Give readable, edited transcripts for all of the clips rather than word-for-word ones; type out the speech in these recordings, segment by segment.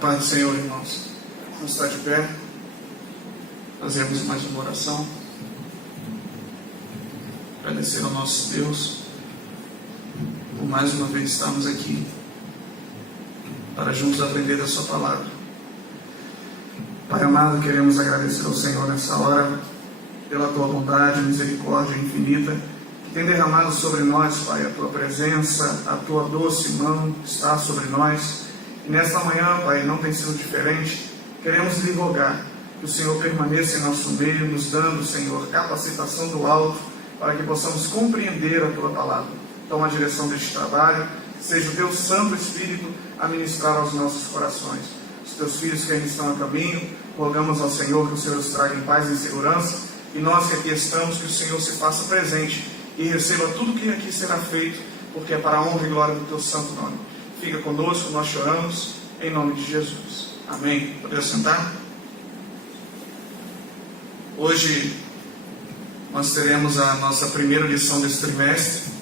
Paz do Senhor, irmãos. Vamos estar de pé. Fazemos mais uma oração. Agradecer ao nosso Deus por mais uma vez estarmos aqui para juntos aprender da sua palavra. Pai amado, queremos agradecer ao Senhor nessa hora pela tua bondade, misericórdia infinita que tem derramado sobre nós, Pai, a tua presença, a tua doce mão está sobre nós. E nesta manhã, Pai, não tem sido diferente. Queremos lhe rogar que o Senhor permaneça em nosso meio, nos dando, Senhor, capacitação do alto, para que possamos compreender a tua palavra. Toma a direção deste trabalho, seja o teu Santo Espírito a ministrar aos nossos corações. Os teus filhos que ainda estão a caminho, rogamos ao Senhor que o Senhor os traga em paz e segurança, e nós que aqui estamos, que o Senhor se faça presente e receba tudo que aqui será feito, porque é para a honra e glória do teu santo nome. Fica conosco, nós choramos, em nome de Jesus. Amém. Podemos sentar? Hoje nós teremos a nossa primeira lição desse trimestre,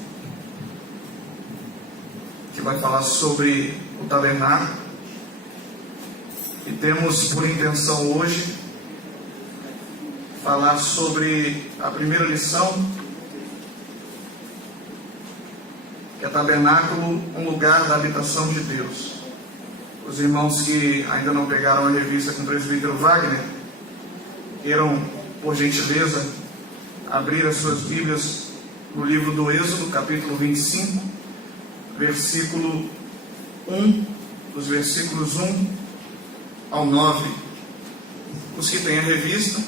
que vai falar sobre o tabernáculo. E temos por intenção hoje falar sobre a primeira lição, que é tabernáculo, um lugar da habitação de Deus. Os irmãos que ainda não pegaram a revista com o presbítero Wagner, queiram, por gentileza, abrir as suas Bíblias no livro do Êxodo, capítulo 25, versículo 1, dos versículos 1 ao 9. Os que têm a revista,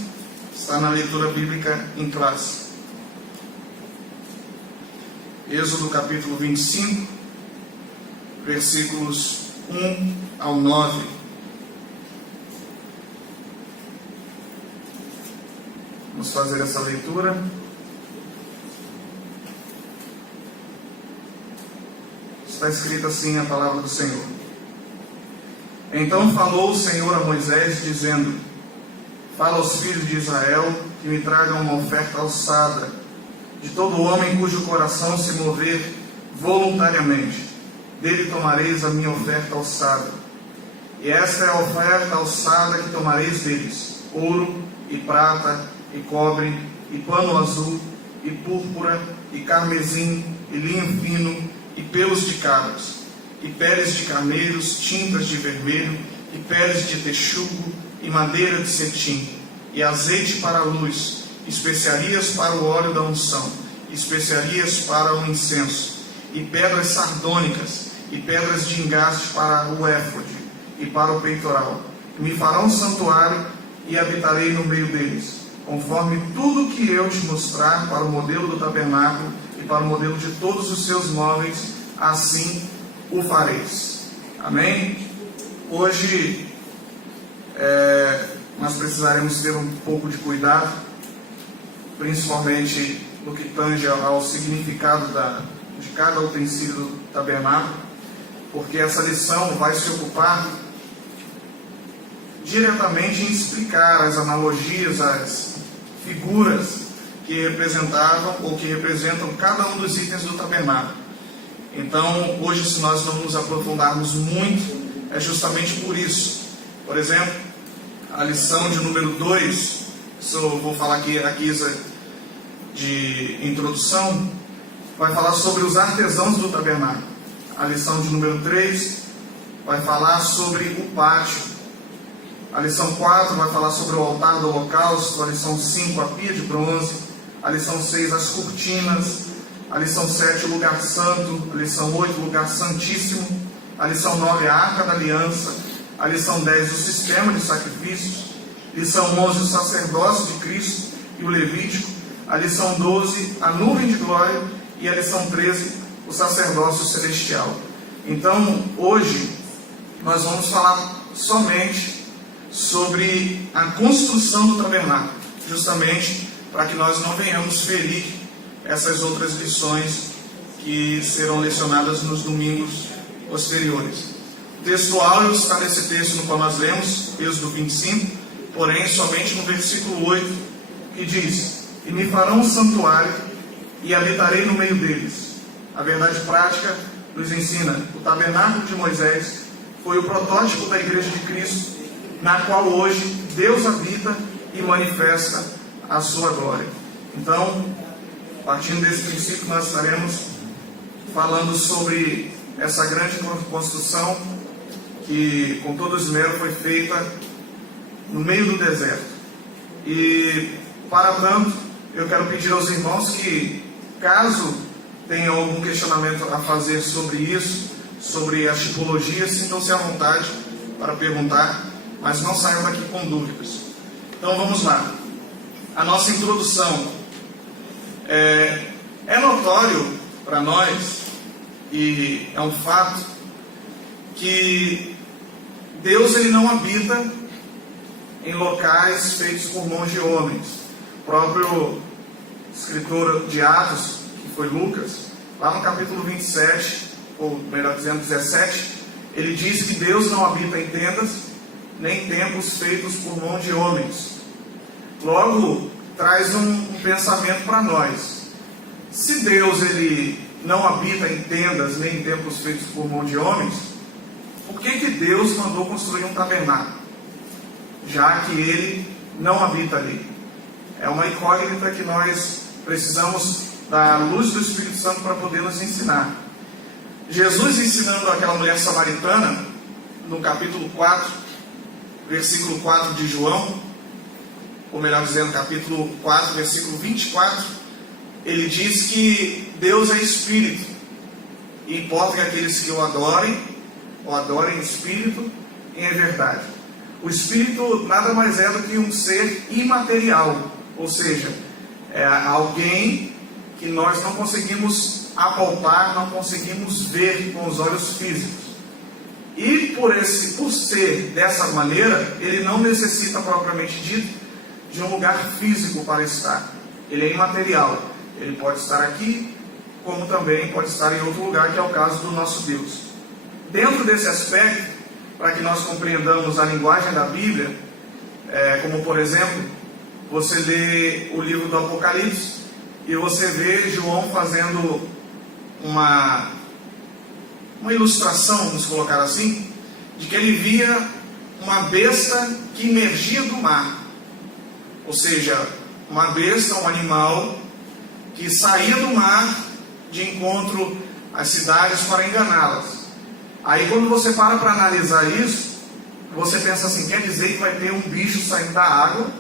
está na leitura bíblica em classe. Êxodo capítulo 25, versículos 1 ao 9. Vamos fazer essa leitura. Está escrita assim a palavra do Senhor. Então falou o Senhor a Moisés, dizendo: fala aos filhos de Israel que me tragam uma oferta alçada de todo homem cujo coração se mover voluntariamente. Dele tomareis a minha oferta alçada. E esta é a oferta alçada que tomareis deles: ouro e prata e cobre e pano azul e púrpura e carmesim e linho fino e pelos de cabras e peles de carneiros, tintas de vermelho e peles de texugo e madeira de cetim e azeite para a luz, especiarias para o óleo da unção, especiarias para o incenso, e pedras sardônicas, e pedras de engaste para o éfode, e para o peitoral. E me farão um santuário, e habitarei no meio deles, conforme tudo que eu te mostrar para o modelo do tabernáculo, e para o modelo de todos os seus móveis, assim o fareis. Amém? Hoje, nós precisaremos ter um pouco de cuidado, principalmente no que tange ao significado de cada utensílio do tabernáculo, porque essa lição vai se ocupar diretamente em explicar as analogias, as figuras que representavam ou que representam cada um dos itens do tabernáculo. Então, hoje, se nós não nos aprofundarmos muito, é justamente por isso. Por exemplo, a lição de número 2, eu vou falar aqui a guisa de introdução, vai falar sobre os artesãos do tabernáculo. A lição de número 3 vai falar sobre o pátio. A lição 4 vai falar sobre o altar do holocausto. A lição 5, a pia de bronze. A lição 6, as cortinas. A lição 7, o lugar santo. A lição 8, o lugar santíssimo. A lição 9, a arca da aliança. A lição 10, o sistema de sacrifícios. Lição 11, o sacerdócio de Cristo e o Levítico. A lição 12, a nuvem de glória. E a lição 13, o sacerdócio celestial. Então, hoje, nós vamos falar somente sobre a construção do tabernáculo, justamente para que nós não venhamos ferir essas outras lições que serão lecionadas nos domingos posteriores. O texto áureo está nesse texto no qual nós lemos, Êxodo 25, porém somente no versículo 8, que diz: e me farão um santuário e habitarei no meio deles. A verdade prática nos ensina: o tabernáculo de Moisés foi o protótipo da Igreja de Cristo, na qual hoje Deus habita e manifesta a sua glória. Então, partindo desse princípio, nós estaremos falando sobre essa grande construção que, com todo esmero, foi feita no meio do deserto. E, para tanto, eu quero pedir aos irmãos que, caso tenham algum questionamento a fazer sobre isso, sobre as tipologias, sintam-se à vontade para perguntar, mas não saiam daqui com dúvidas. Então vamos lá. A nossa introdução é notório para nós, e é um fato, que Deus ele não habita em locais feitos por mãos de homens. O próprio escritor de Atos, que foi Lucas, lá no capítulo 27, ou melhor dizendo 17, ele diz que Deus não habita em tendas, nem templos feitos por mão de homens. Logo, traz um pensamento para nós. Se Deus ele não habita em tendas, nem em templos feitos por mão de homens, por que Deus mandou construir um tabernáculo, já que ele não habita ali? É uma incógnita que nós precisamos da luz do Espírito Santo para poder nos ensinar. Jesus ensinando aquela mulher samaritana, no capítulo 4, versículo 4 de João, ou melhor dizendo, capítulo 4, versículo 24, ele diz que Deus é Espírito, e importa que aqueles que o adorem em Espírito e em verdade. O Espírito nada mais é do que um ser imaterial, ou seja, é alguém que nós não conseguimos apalpar, não conseguimos ver com os olhos físicos. E por ser dessa maneira, ele não necessita propriamente dito de um lugar físico para estar. Ele é imaterial. Ele pode estar aqui, como também pode estar em outro lugar, que é o caso do nosso Deus. Dentro desse aspecto, para que nós compreendamos a linguagem da Bíblia, como por exemplo, você lê o livro do Apocalipse e você vê João fazendo uma ilustração, vamos colocar assim, de que ele via uma besta que emergia do mar. Ou seja, uma besta, um animal que saía do mar de encontro às cidades para enganá-las. Aí quando você para analisar isso, você pensa assim, quer dizer que vai ter um bicho saindo da água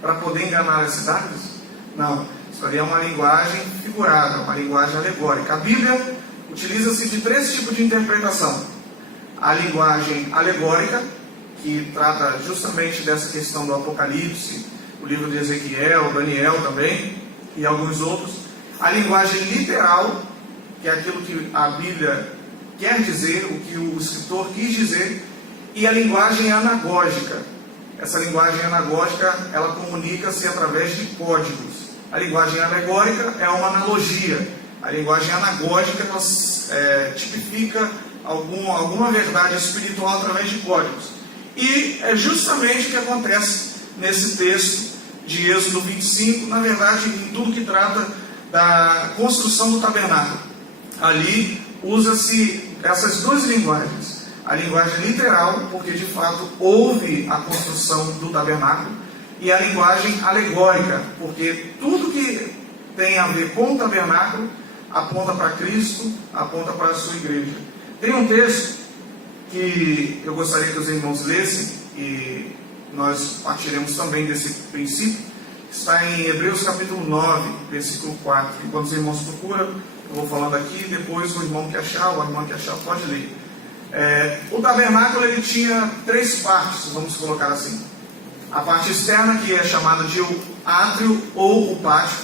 para poder enganar as cidades? Não, isso ali é uma linguagem figurada, uma linguagem alegórica. A Bíblia utiliza-se de 3 tipos de interpretação. A linguagem alegórica, que trata justamente dessa questão do Apocalipse, o livro de Ezequiel, Daniel também, e alguns outros. A linguagem literal, que é aquilo que a Bíblia quer dizer, o que o escritor quis dizer, e a linguagem anagógica. Essa linguagem anagógica, ela comunica-se através de códigos. A linguagem alegórica é uma analogia. A linguagem anagógica, ela tipifica alguma verdade espiritual através de códigos. E é justamente o que acontece nesse texto de Êxodo 25, na verdade, em tudo que trata da construção do tabernáculo. Ali usa-se essas 2 linguagens. A linguagem literal, porque de fato houve a construção do tabernáculo, e a linguagem alegórica, porque tudo que tem a ver com o tabernáculo aponta para Cristo, aponta para a sua igreja. Tem um texto que eu gostaria que os irmãos lessem, e nós partiremos também desse princípio, está em Hebreus capítulo 9, versículo 4. Enquanto os irmãos procuram, eu vou falando aqui, depois o irmão que achar, ou a irmã que achar, pode ler. O tabernáculo ele tinha 3 partes, vamos colocar assim. A parte externa, que é chamada de átrio ou o pátio.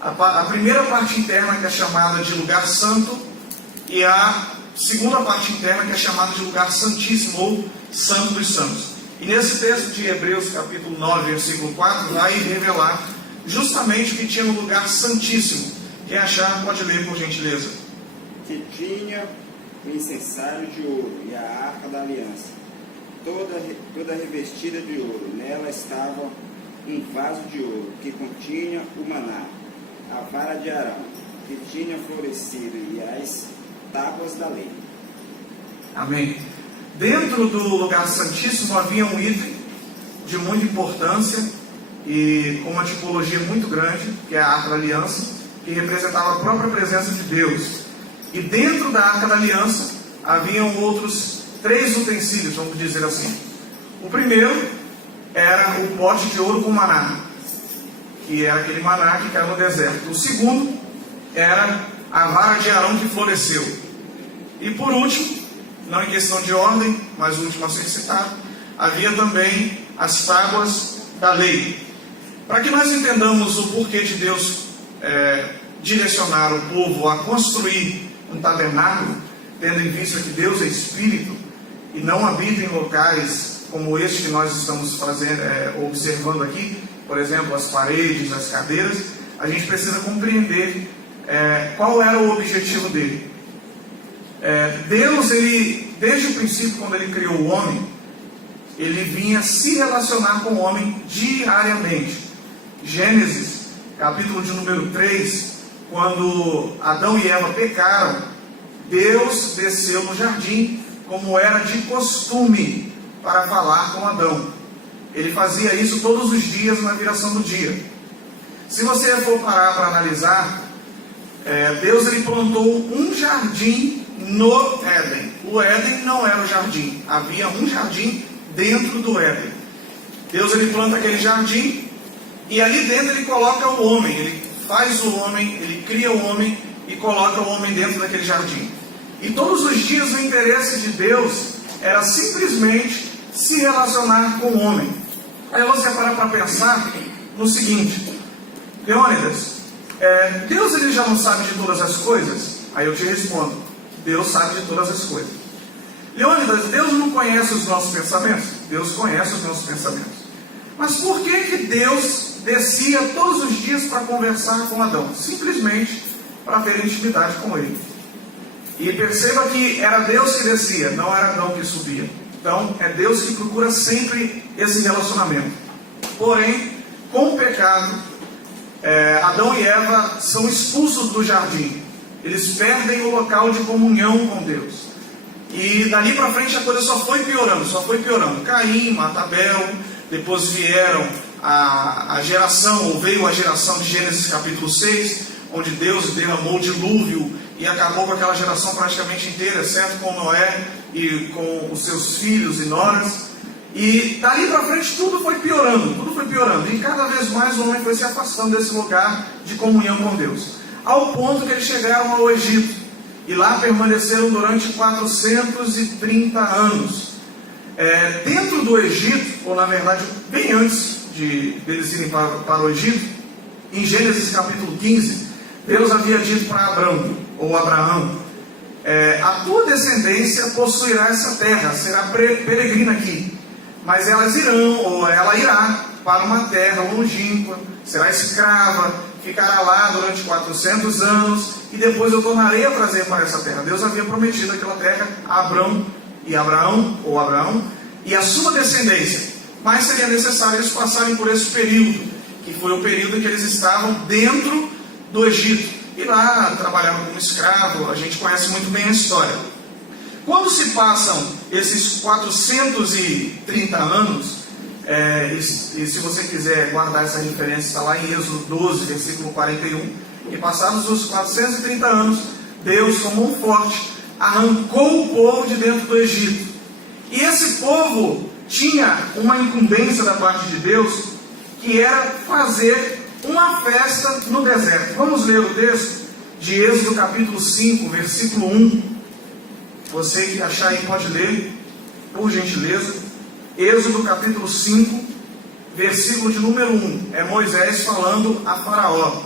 A primeira parte interna, que é chamada de lugar santo, e a segunda parte interna, que é chamada de lugar santíssimo ou santo dos santos. E nesse texto de Hebreus capítulo 9, versículo 4, vai revelar justamente que tinha um lugar santíssimo. Quem achar pode ler, por gentileza. Que tinha o incensário de ouro e a arca da aliança, toda revestida de ouro. Nela estava um vaso de ouro que continha o maná, a vara de Arão, que tinha florescido, e as tábuas da lei. Amém. Dentro do lugar santíssimo havia um item de muita importância e com uma tipologia muito grande, que é a Arca da Aliança, que representava a própria presença de Deus. E dentro da Arca da Aliança haviam outros 3 utensílios, vamos dizer assim. O primeiro era o pote de ouro com maná, que era aquele maná que caiu no deserto. O segundo era a vara de Arão que floresceu. E por último, não em questão de ordem, mas o último a ser citado, havia também as tábuas da lei. Para que nós entendamos o porquê de Deus direcionar o povo a construir um tabernáculo, tendo em vista que Deus é Espírito e não habita em locais como este que nós estamos observando aqui, por exemplo, as paredes, as cadeiras, a gente precisa compreender qual era o objetivo dele. Deus, desde o princípio, quando ele criou o homem, ele vinha se relacionar com o homem diariamente. Gênesis, capítulo de número 3, quando Adão e Eva pecaram, Deus desceu no jardim, como era de costume, para falar com Adão. Ele fazia isso todos os dias na viração do dia. Se você for parar para analisar, Deus ele plantou um jardim no Éden. O Éden não era o jardim, havia um jardim dentro do Éden. Deus ele planta aquele jardim e ali dentro ele coloca o homem, ele faz o homem, ele cria o homem e coloca o homem dentro daquele jardim. E todos os dias o interesse de Deus era simplesmente se relacionar com o homem. Aí você para pensar no seguinte: Leônidas, Deus ele já não sabe de todas as coisas? Aí eu te respondo: Deus sabe de todas as coisas. Leônidas, Deus não conhece os nossos pensamentos? Deus conhece os nossos pensamentos. Mas por que Deus descia todos os dias para conversar com Adão? Simplesmente para ter intimidade com ele. E perceba que era Deus que descia, não era Adão que subia. Então é Deus que procura sempre esse relacionamento. Porém, com o pecado, Adão e Eva são expulsos do jardim. Eles perdem o local de comunhão com Deus. E dali para frente a coisa só foi piorando. Caim, mata Abel, depois vieram veio a geração de Gênesis capítulo 6, onde Deus derramou o dilúvio e acabou com aquela geração praticamente inteira, exceto com Noé e com os seus filhos e noras. E dali para frente tudo foi piorando. E cada vez mais o homem foi se afastando desse lugar de comunhão com Deus, ao ponto que eles chegaram ao Egito, e lá permaneceram durante 430 anos. Dentro do Egito, ou na verdade bem antes deles irem para o Egito, em Gênesis capítulo 15, Deus havia dito para Abraão: a tua descendência possuirá essa terra, será peregrina aqui, mas ela irá para uma terra longínqua, será escrava, ficará lá durante 400 anos, e depois eu tornarei a trazer para essa terra. Deus havia prometido aquela terra a Abraão e a sua descendência, mas seria necessário eles passarem por esse período, que foi o período em que eles estavam dentro do Egito, e lá trabalhavam como escravo. A gente conhece muito bem a história. Quando se passam esses 430 anos, e se você quiser guardar essa referência, está lá em Êxodo 12, versículo 41, e passados os 430 anos, Deus, com mão forte, arrancou o povo de dentro do Egito. E esse povo tinha uma incumbência da parte de Deus, que era fazer uma festa no deserto. Vamos ler o texto de Êxodo capítulo 5, versículo 1. Você que achar aí pode ler, por gentileza. Êxodo capítulo 5, versículo de número 1. É Moisés falando a Faraó.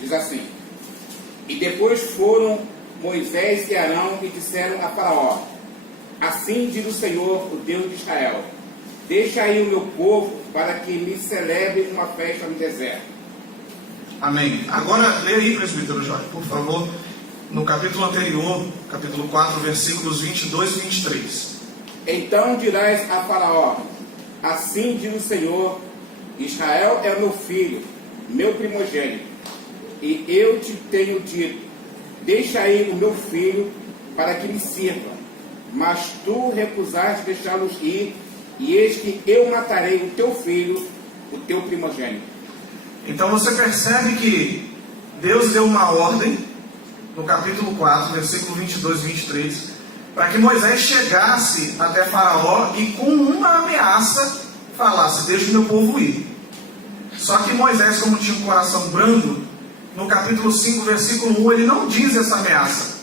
Diz assim: e depois foram Moisés e Arão e disseram a Faraó: assim diz o Senhor, o Deus de Israel: deixa aí o meu povo para que me celebre uma festa no deserto. Amém. Agora lê aí, presbítero Jorge, por favor, no capítulo anterior, capítulo 4, versículos 22 e 23. Então dirás a Faraó: assim diz o Senhor, Israel é o meu filho, meu primogênito, e eu te tenho dito: deixa aí o meu filho para que me sirva. Mas tu recusaste deixá-los ir, e eis que eu matarei o teu filho, o teu primogênito. Então você percebe que Deus deu uma ordem, no capítulo 4, versículo 22 e 23, para que Moisés chegasse até Faraó e com uma ameaça falasse: deixa o meu povo ir. Só que Moisés, como tinha um coração brando, no capítulo 5, versículo 1, ele não diz essa ameaça.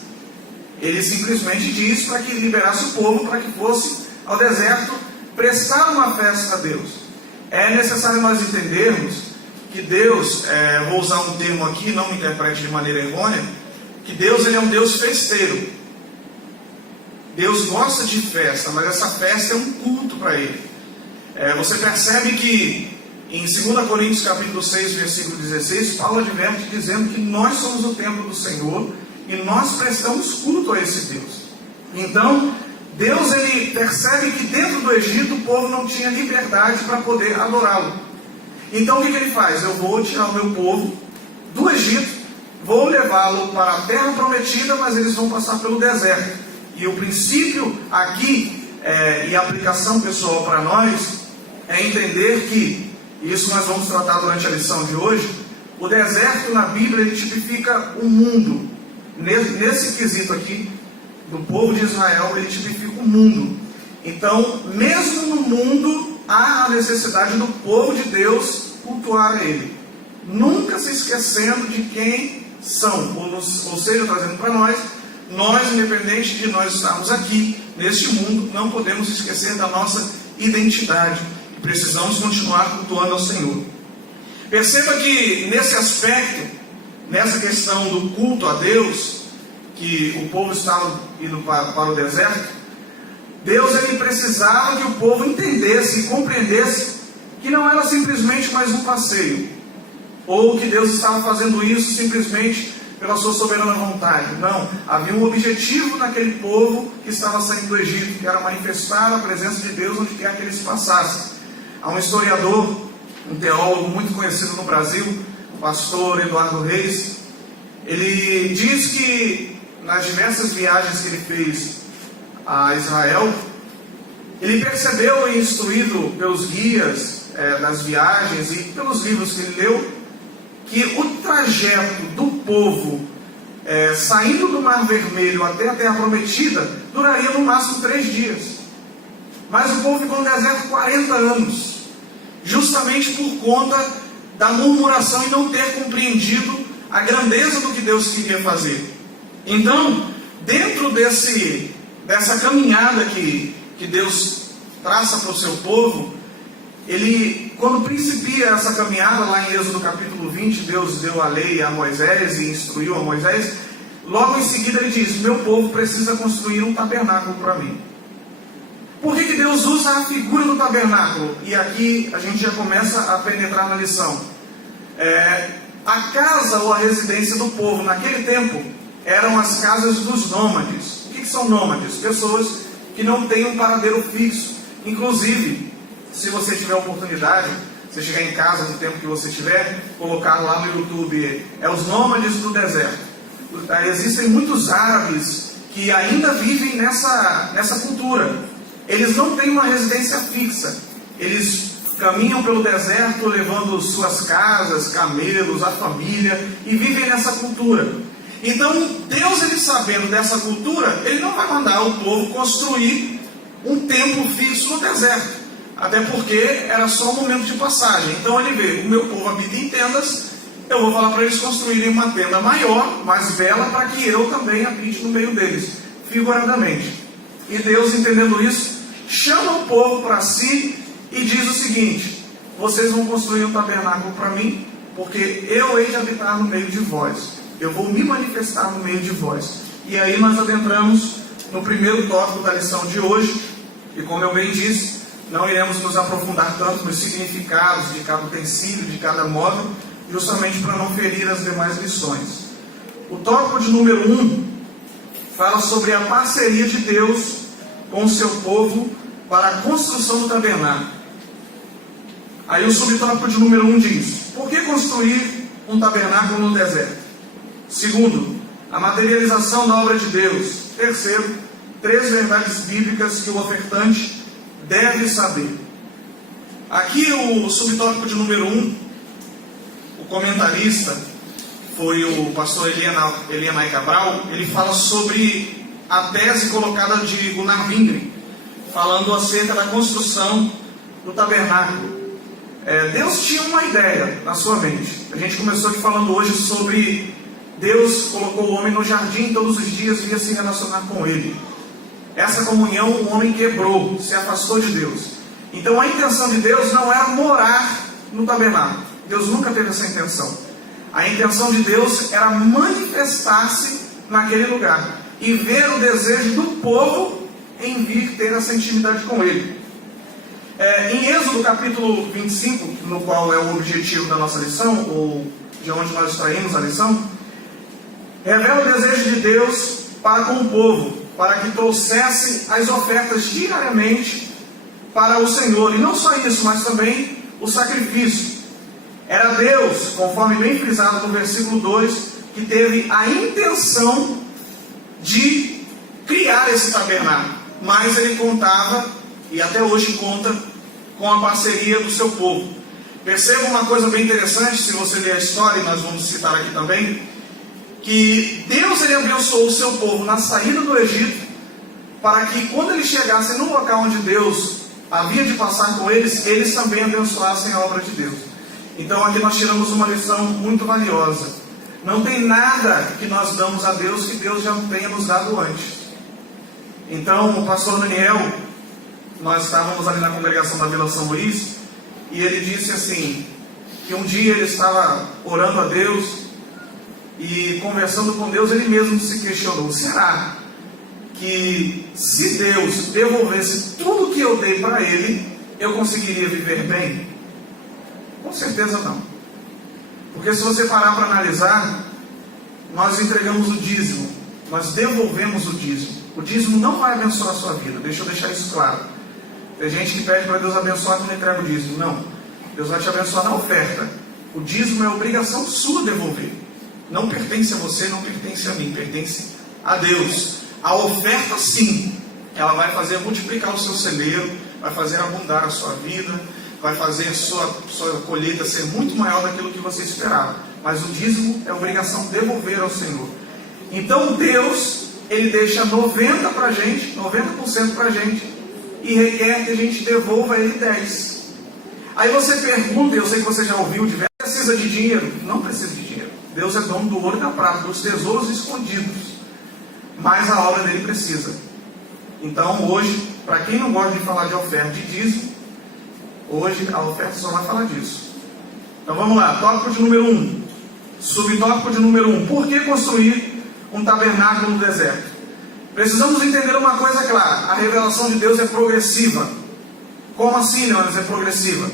Ele simplesmente diz para que liberasse o povo, para que fosse ao deserto prestar uma festa a Deus. É necessário nós entendermos que Deus, vou usar um termo aqui, não me interprete de maneira errônea, que Deus, ele é um Deus festeiro. Deus gosta de festa, mas essa festa é um culto para Ele. Você percebe que em 2 Coríntios capítulo 6, versículo 16, Paulo adverte dizendo que nós somos o templo do Senhor e nós prestamos culto a esse Deus. Então, Deus, ele percebe que dentro do Egito o povo não tinha liberdade para poder adorá-lo. Então o que ele faz? Eu vou tirar o meu povo do Egito, vou levá-lo para a terra prometida, mas eles vão passar pelo deserto. E o princípio aqui, e a aplicação pessoal para nós, é entender que, isso nós vamos tratar durante a lição de hoje, o deserto na Bíblia ele tipifica o mundo. Nesse quesito aqui, do povo de Israel, ele tipifica o mundo. Então, mesmo no mundo, há a necessidade do povo de Deus cultuar a Ele, nunca se esquecendo de quem são, ou seja, trazendo para nós, independente de nós estarmos aqui, neste mundo, não podemos esquecer da nossa identidade, e precisamos continuar cultuando ao Senhor. Perceba que nesse aspecto, nessa questão do culto a Deus, que o povo estava indo para o deserto, Deus ele precisava que o povo entendesse e compreendesse que não era simplesmente mais um passeio, ou que Deus estava fazendo isso simplesmente pela sua soberana vontade. Não, havia um objetivo naquele povo que estava saindo do Egito, que era manifestar a presença de Deus onde quer que eles passassem. Há um historiador, um teólogo muito conhecido no Brasil, o pastor Eduardo Reis. Ele diz que nas diversas viagens que ele fez a Israel, ele percebeu e instruído pelos guias das viagens e pelos livros que ele leu, que o trajeto do povo saindo do Mar Vermelho até a Terra Prometida duraria no máximo 3 dias. Mas o povo ficou no deserto 40 anos, justamente por conta da murmuração e não ter compreendido a grandeza do que Deus queria fazer. Então, dentro dessa caminhada que Deus traça para o seu povo, ele, quando principia essa caminhada, lá em Êxodo capítulo 20, Deus deu a lei a Moisés e instruiu a Moisés. Logo em seguida ele diz: meu povo precisa construir um tabernáculo para mim. Por que Deus usa a figura do tabernáculo? E aqui a gente já começa a penetrar na lição. A casa ou a residência do povo naquele tempo eram as casas dos nômades. O que são nômades? Pessoas que não têm um paradeiro fixo. Inclusive, se você tiver oportunidade, você chegar em casa no tempo que você tiver, colocar lá no YouTube, os nômades do deserto. Existem muitos árabes que ainda vivem nessa cultura. Eles não têm uma residência fixa. Eles caminham pelo deserto levando suas casas, camelos, a família, e vivem nessa cultura. Então, Deus, ele sabendo dessa cultura, ele não vai mandar o povo construir um templo fixo no deserto, até porque era só um momento de passagem. Então ele vê: o meu povo habita em tendas, eu vou falar para eles construírem uma tenda maior, mais bela, para que eu também habite no meio deles, figuradamente. E Deus, entendendo isso, chama o povo para si e diz o seguinte: vocês vão construir um tabernáculo para mim, porque eu hei de habitar no meio de vós, eu vou me manifestar no meio de vós. E aí nós adentramos no primeiro tópico da lição de hoje, e como eu bem disse, não iremos nos aprofundar tanto nos significados de cada utensílio, de cada móvel, justamente para não ferir as demais lições. O tópico de número 1 fala sobre a parceria de Deus com o seu povo para a construção do tabernáculo. Aí o subtópico de número 1 diz: por que construir um tabernáculo no deserto? Segundo, a materialização da obra de Deus. Terceiro, 3 verdades bíblicas que o ofertante deve saber. Aqui o subtópico de número 1, o comentarista, foi o pastor Elianai Cabral, ele fala sobre a tese colocada de Gunnar Wingren, falando acerca da construção do tabernáculo. Deus tinha uma ideia na sua mente. A gente começou aqui falando hoje sobre Deus colocou o homem no jardim, todos os dias ia se relacionar com ele. Essa comunhão o homem quebrou, se afastou de Deus. Então a intenção de Deus não era morar no tabernáculo. Deus nunca teve essa intenção. A intenção de Deus era manifestar-se naquele lugar e ver o desejo do povo em vir ter essa intimidade com Ele. Em Êxodo capítulo 25, no qual é o objetivo da nossa lição, ou de onde nós extraímos a lição, revela o desejo de Deus para com o povo, para que trouxesse as ofertas diariamente para o Senhor. E não só isso, mas também o sacrifício. Era Deus, conforme bem frisado no versículo 2, que teve a intenção de criar esse tabernáculo. Mas ele contava, e até hoje conta, com a parceria do seu povo. Perceba uma coisa bem interessante, se você ler a história, e nós vamos citar aqui também, que Deus ele abençoou o seu povo na saída do Egito, para que quando eles chegassem no local onde Deus havia de passar com eles, eles também abençoassem a obra de Deus. Então aqui nós tiramos uma lição muito valiosa. Não tem nada que nós damos a Deus que Deus já não tenha nos dado antes. Então o pastor Daniel, nós estávamos ali na congregação da Vila São Luís, e ele disse assim, que um dia ele estava orando a Deus, e conversando com Deus, ele mesmo se questionou, será que se Deus devolvesse tudo que eu dei para Ele, eu conseguiria viver bem? Com certeza não. Porque se você parar para analisar, nós entregamos o dízimo, nós devolvemos o dízimo. O dízimo não vai abençoar a sua vida, deixa eu deixar isso claro. Tem gente que pede para Deus abençoar quando entrega o dízimo. Não, Deus vai te abençoar na oferta. O dízimo é obrigação sua devolver. Não pertence a você, não pertence a mim, pertence a Deus. A oferta sim, ela vai fazer multiplicar o seu celeiro, vai fazer abundar a sua vida, vai fazer a sua colheita ser muito maior daquilo que você esperava. Mas o dízimo é obrigação devolver ao Senhor. Então Deus, Ele deixa 90% para a gente, 90% para a gente, e requer que a gente devolva a Ele 10%. Aí você pergunta, eu sei que você já ouviu, precisa de dinheiro? Não precisa de dinheiro. Deus é dono do ouro e da prata, dos tesouros escondidos. Mas a obra dele precisa. Então hoje, para quem não gosta de falar de oferta de dízimo, hoje a oferta só vai falar disso. Então vamos lá, tópico de número 1. Subtópico de número 1. Por que construir um tabernáculo no deserto? Precisamos entender uma coisa clara. A revelação de Deus é progressiva. Como assim, Leonis, é progressiva?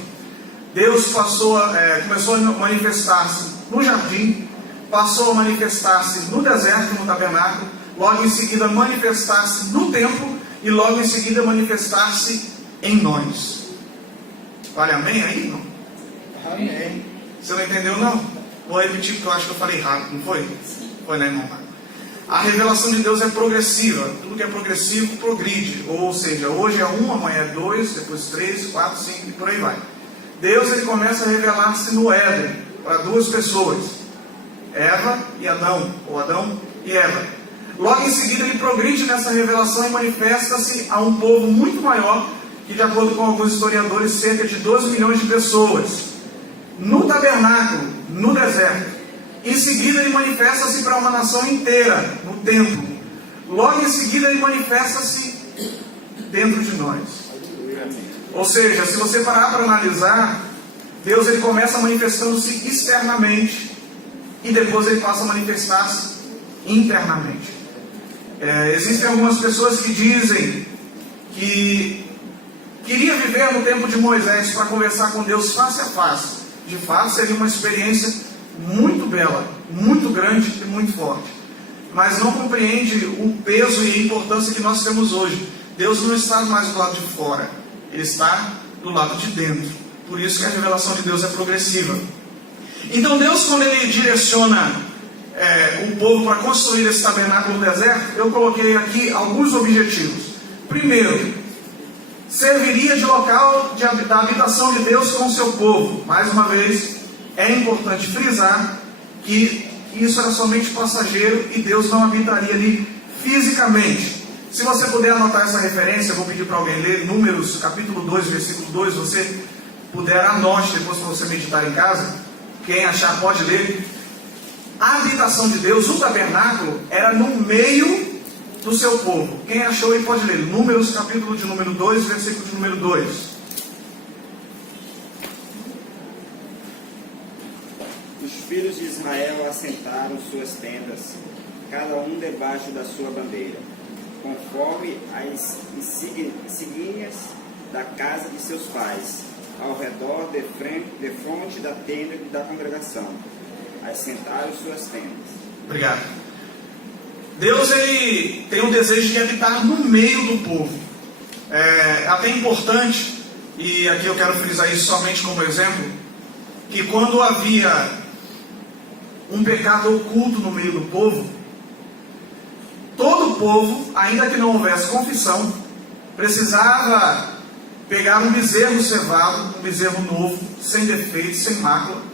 Deus começou a manifestar-se no jardim, passou a manifestar-se no deserto, no tabernáculo, logo em seguida manifestar-se no templo e logo em seguida manifestar-se em nós. Vale amém aí? Não? Amém. Você não entendeu não? Vou repetir porque eu acho que eu falei rápido, não foi? Foi, né, irmão? A revelação de Deus é progressiva. Tudo que é progressivo progride. Ou seja, hoje é 1, amanhã é 2, depois 3, 4, 5 e por aí vai. Deus ele começa a revelar-se no Éden para 2 pessoas, Eva e Adão, ou Adão e Eva. Logo em seguida ele progride nessa revelação e manifesta-se a um povo muito maior, que de acordo com alguns historiadores, cerca de 12 milhões de pessoas, no tabernáculo, no deserto. Em seguida ele manifesta-se para uma nação inteira, no templo. Logo em seguida ele manifesta-se dentro de nós. Ou seja, se você parar para analisar, Deus ele começa manifestando-se externamente e depois ele passa a manifestar-se internamente. Existem algumas pessoas que dizem que queria viver no tempo de Moisés para conversar com Deus face a face. De fato seria uma experiência muito bela, muito grande e muito forte. Mas não compreende o peso e a importância que nós temos hoje. Deus não está mais do lado de fora, Ele está do lado de dentro. Por isso que a revelação de Deus é progressiva. Então Deus, quando Ele direciona o povo para construir esse tabernáculo no deserto, eu coloquei aqui alguns objetivos. Primeiro, serviria de local da habitação de Deus com o seu povo. Mais uma vez, é importante frisar que isso era somente passageiro e Deus não habitaria ali fisicamente. Se você puder anotar essa referência, eu vou pedir para alguém ler Números capítulo 2, versículo 2, você puder, anote depois para você meditar em casa. Quem achar pode ler. A habitação de Deus, o tabernáculo, era no meio do seu povo. Quem achou aí pode ler. Números capítulo de número 2, versículo de número 2. Os filhos de Israel assentaram suas tendas, cada um debaixo da sua bandeira, conforme as insígnias da casa de seus pais, ao redor de fronte da tenda da congregação. Assentaram suas tendas. Obrigado. Deus, ele tem um desejo de habitar no meio do povo. É até importante, e aqui eu quero frisar isso somente como exemplo, que quando havia um pecado oculto no meio do povo, todo o povo, ainda que não houvesse confissão, precisava pegar um bezerro cevado, um bezerro novo, sem defeito, sem mácula,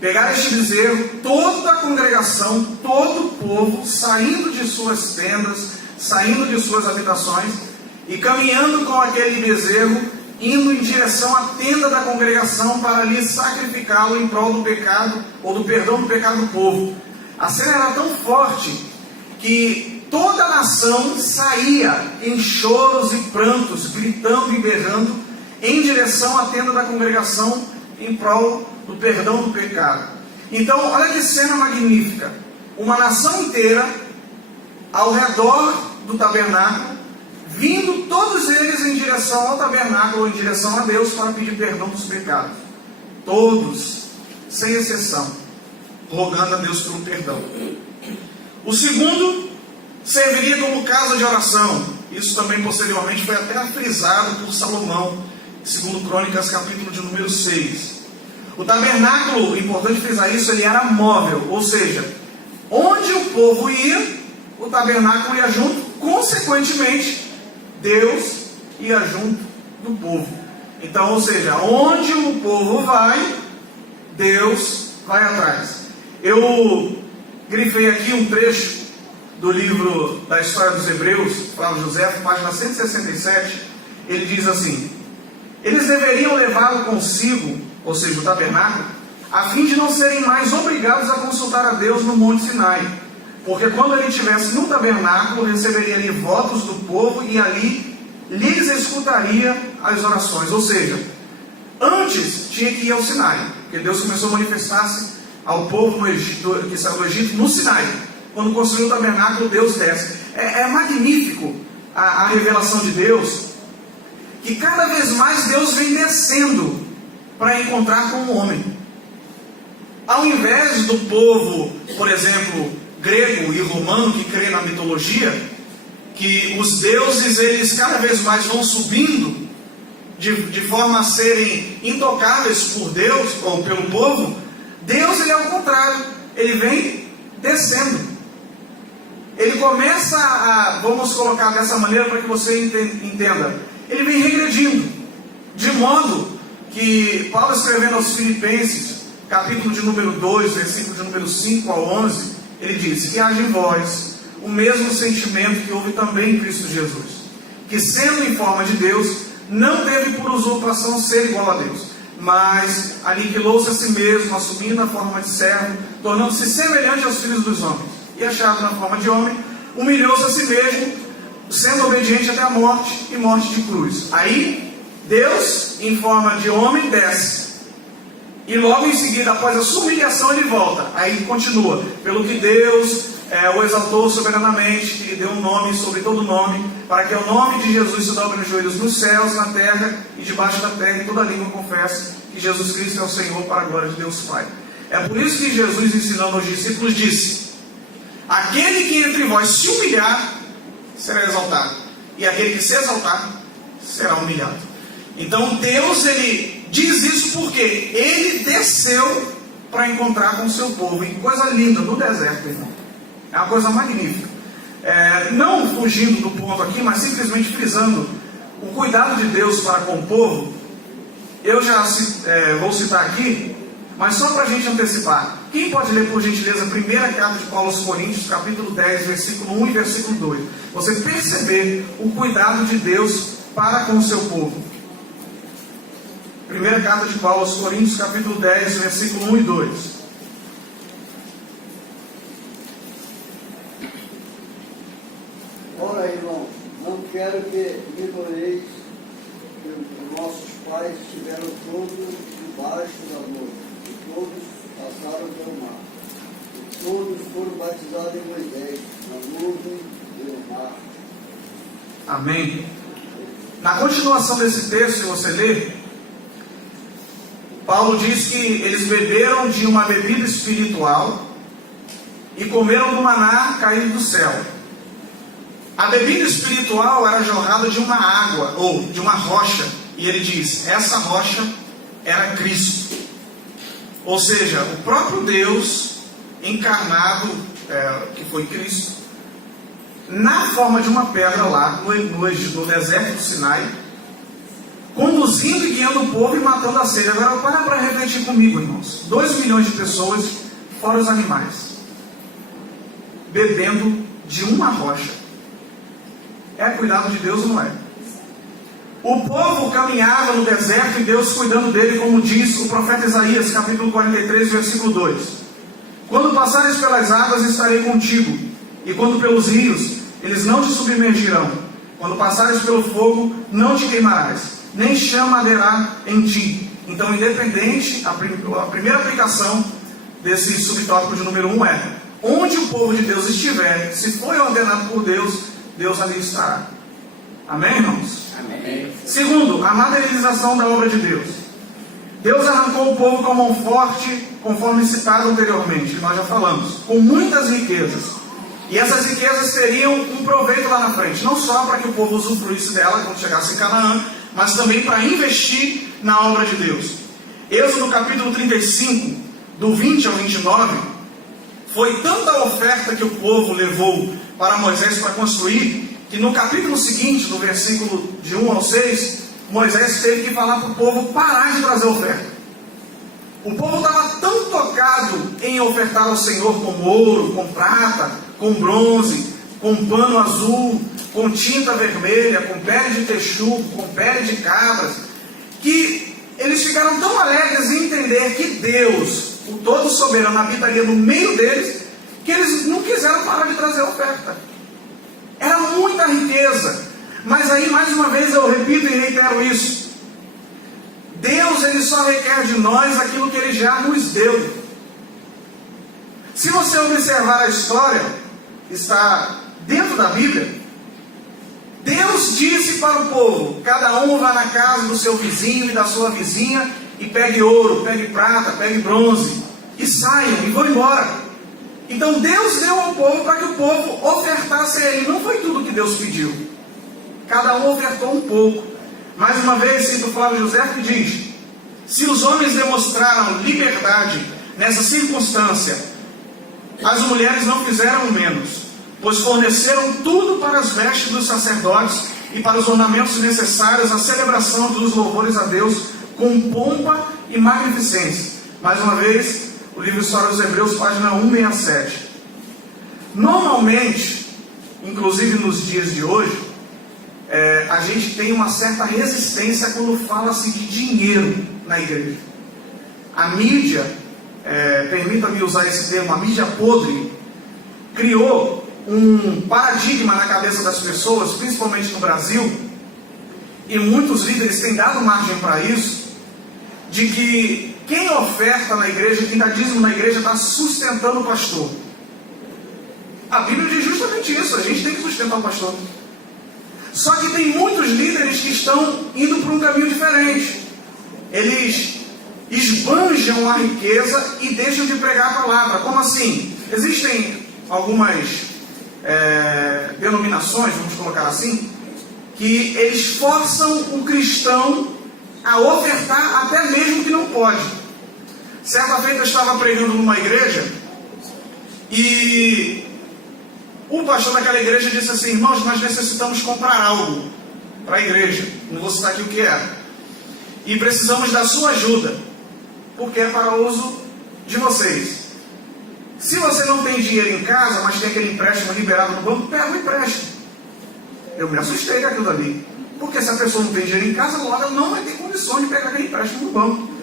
pegar este bezerro, toda a congregação, todo o povo, saindo de suas tendas, saindo de suas habitações, e caminhando com aquele bezerro, indo em direção à tenda da congregação para ali sacrificá-lo em prol do pecado, ou do perdão do pecado do povo. A cena era tão forte que toda a nação saía em choros e prantos, gritando e berrando, em direção à tenda da congregação, em prol do perdão do pecado. Então, olha que cena magnífica. Uma nação inteira ao redor do tabernáculo, vindo todos eles em direção ao tabernáculo, ou em direção a Deus, para pedir perdão dos pecados. Todos, sem exceção, rogando a Deus pelo perdão. O segundo serviria como casa de oração. Isso também posteriormente foi até frisado por Salomão, segundo Crônicas capítulo de número 6. O tabernáculo, importante frisar isso, ele era móvel, ou seja, onde o povo ia, o tabernáculo ia junto, consequentemente, Deus ia junto do povo. Então, ou seja, onde o povo vai, Deus vai atrás. Eu grifei aqui um trecho do livro da História dos Hebreus, Flávio José, página 167, ele diz assim: eles deveriam levá-lo consigo, ou seja, o tabernáculo, a fim de não serem mais obrigados a consultar a Deus no Monte Sinai, porque quando ele estivesse no tabernáculo, receberia ali votos do povo e ali lhes escutaria as orações. Ou seja, antes tinha que ir ao Sinai, porque Deus começou a manifestar-se ao povo no Egito, que saiu do Egito no Sinai. Quando construiu o tabernáculo, Deus desce. É magnífico a revelação de Deus, que cada vez mais Deus vem descendo para encontrar com o homem. Ao invés do povo, por exemplo, grego e romano, que crê na mitologia, que os deuses, eles cada vez mais vão subindo, de forma a serem intocáveis por Deus, ou pelo povo, Deus, ele é o contrário, ele vem descendo. Ele começa a, vamos colocar dessa maneira para que você entenda, ele vem regredindo, de modo que Paulo, escrevendo aos Filipenses, capítulo de número 2, versículo de número 5 ao 11, ele diz: que haja em vós o mesmo sentimento que houve também em Cristo Jesus, que sendo em forma de Deus, não teve por usurpação ser igual a Deus, mas aniquilou-se a si mesmo, assumindo a forma de servo, tornando-se semelhante aos filhos dos homens, e achado na forma de homem, humilhou-se a si mesmo, sendo obediente até a morte, e morte de cruz. Aí, Deus, em forma de homem, desce. E logo em seguida, após a sua humilhação, ele volta. Aí continua: pelo que Deus o exaltou soberanamente, que lhe deu um nome sobre todo nome, para que o nome de Jesus se dobre nos joelhos nos céus, na terra e debaixo da terra, e toda língua confesse que Jesus Cristo é o Senhor, para a glória de Deus Pai. É por isso que Jesus, ensinando aos discípulos, disse: aquele que entre vós se humilhar, será exaltado, e aquele que se exaltar, será humilhado. Então Deus, ele diz isso porque ele desceu para encontrar com o seu povo. E coisa linda, no deserto, irmão. É uma coisa magnífica. Não fugindo do ponto aqui, mas simplesmente frisando o cuidado de Deus para com o povo. Eu já vou citar aqui, mas só para a gente antecipar. Quem pode ler, por gentileza, a primeira carta de Paulo aos Coríntios, capítulo 10, versículo 1 e versículo 2. Você perceber o cuidado de Deus para com o seu povo. Primeira carta de Paulo aos Coríntios, capítulo 10, versículo 1 e 2. Ora, irmãos, não quero que ignoreis que os nossos pais estiveram todos debaixo da nuvem, e todos passaram pelo mar, e todos foram batizados em Moisés, na nuvem e no mar. Amém. Na continuação desse texto, se você ler, Paulo diz que eles beberam de uma bebida espiritual e comeram do maná caído do céu. A bebida espiritual era jorrada de uma água, ou de uma rocha, e ele diz, essa rocha era Cristo. Ou seja, o próprio Deus encarnado, que foi Cristo, na forma de uma pedra lá no deserto do Sinai, conduzindo e guiando o povo e matando a sede. Agora para refletir comigo, irmãos. 2 milhões de pessoas, fora os animais, bebendo de uma rocha. É cuidado de Deus ou não é? O povo caminhava no deserto e Deus cuidando dele, como diz o profeta Isaías, capítulo 43, versículo 2. Quando passares pelas águas, estarei contigo, e quando pelos rios, eles não te submergirão. Quando passares pelo fogo, não te queimarás, nem chama arderá em ti. Então, independente, a primeira aplicação desse subtópico de número 1 é: onde o povo de Deus estiver, se foi ordenado por Deus, Deus ali estará. Amém, irmãos? Amém. Segundo, a materialização da obra de Deus. Deus arrancou o povo com a mão forte, conforme citado anteriormente, que nós já falamos, com muitas riquezas. E essas riquezas teriam um proveito lá na frente, não só para que o povo usufruísse dela quando chegasse em Canaã, mas também para investir na obra de Deus. Êxodo capítulo 35, do 20 ao 29, foi tanta a oferta que o povo levou para Moisés para construir, que no capítulo seguinte, no versículo de 1 ao 6, Moisés teve que falar para o povo parar de trazer oferta. O povo estava tão tocado em ofertar ao Senhor com ouro, com prata, com bronze, com pano azul, com tinta vermelha, com pele de texugo, com pele de cabras, que eles ficaram tão alegres em entender que Deus, o todo soberano, habitaria no meio deles, que eles não quiseram parar de trazer oferta. Era muita riqueza. Mas aí, mais uma vez, eu repito e reitero isso. Deus, Ele só requer de nós aquilo que Ele já nos deu. Se você observar a história, está dentro da Bíblia, Deus disse para o povo: cada um vá na casa do seu vizinho e da sua vizinha e pegue ouro, pegue prata, pegue bronze, e saiam e vão embora. Então Deus deu ao povo para que o povo ofertasse a Ele. Não foi tudo que Deus pediu. Cada um ofertou um pouco. Mais uma vez, cito Flávio José, que diz: se os homens demonstraram liberdade nessa circunstância, as mulheres não fizeram menos, pois forneceram tudo para as vestes dos sacerdotes e para os ornamentos necessários à celebração dos louvores a Deus com pompa e magnificência. Mais uma vez, o livro História dos Hebreus, página 167. Normalmente, inclusive nos dias de hoje, a gente tem uma certa resistência quando fala-se de dinheiro na igreja. A mídia, permita-me usar esse termo, a mídia podre, criou um paradigma na cabeça das pessoas, principalmente no Brasil, e muitos líderes têm dado margem para isso, de que quem oferta na igreja, quem dá dízimo na igreja, está sustentando o pastor. A Bíblia diz justamente isso: a gente tem que sustentar o pastor. Só que tem muitos líderes que estão indo para um caminho diferente. Eles esbanjam a riqueza e deixam de pregar a palavra. Como assim? Existem algumas denominações, vamos colocar assim, que eles forçam o cristão a ofertar até mesmo que não pode. Certa feita eu estava pregando numa igreja e o pastor daquela igreja disse assim: irmãos, nós necessitamos comprar algo para a igreja, não vou citar aqui o que era, e precisamos da sua ajuda, porque é para uso de vocês. Se você não tem dinheiro em casa, mas tem aquele empréstimo liberado no banco, pega o empréstimo. Eu me assustei com aquilo ali, porque se a pessoa não tem dinheiro em casa, logo ela não vai ter condições de pegar aquele empréstimo no banco.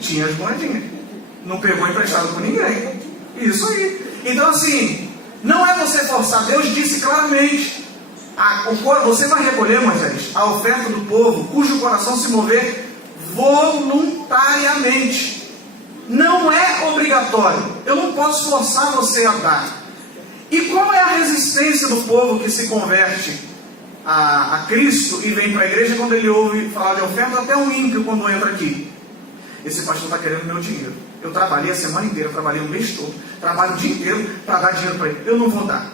Tinha as moedinhas. Não pegou emprestado com ninguém. Isso aí. Então assim, não é você forçar. Deus disse claramente: você vai recolher, Moisés, a oferta do povo cujo coração se mover voluntariamente. Não é obrigatório. Eu não posso forçar você a dar. E qual é a resistência do povo que se converte a Cristo e vem para a igreja quando ele ouve falar de oferta? Até um ímpio quando entra aqui: esse pastor está querendo meu dinheiro. Eu trabalhei a semana inteira, trabalhei um mês todo, trabalho o dia inteiro para dar dinheiro para ele. Eu não vou dar.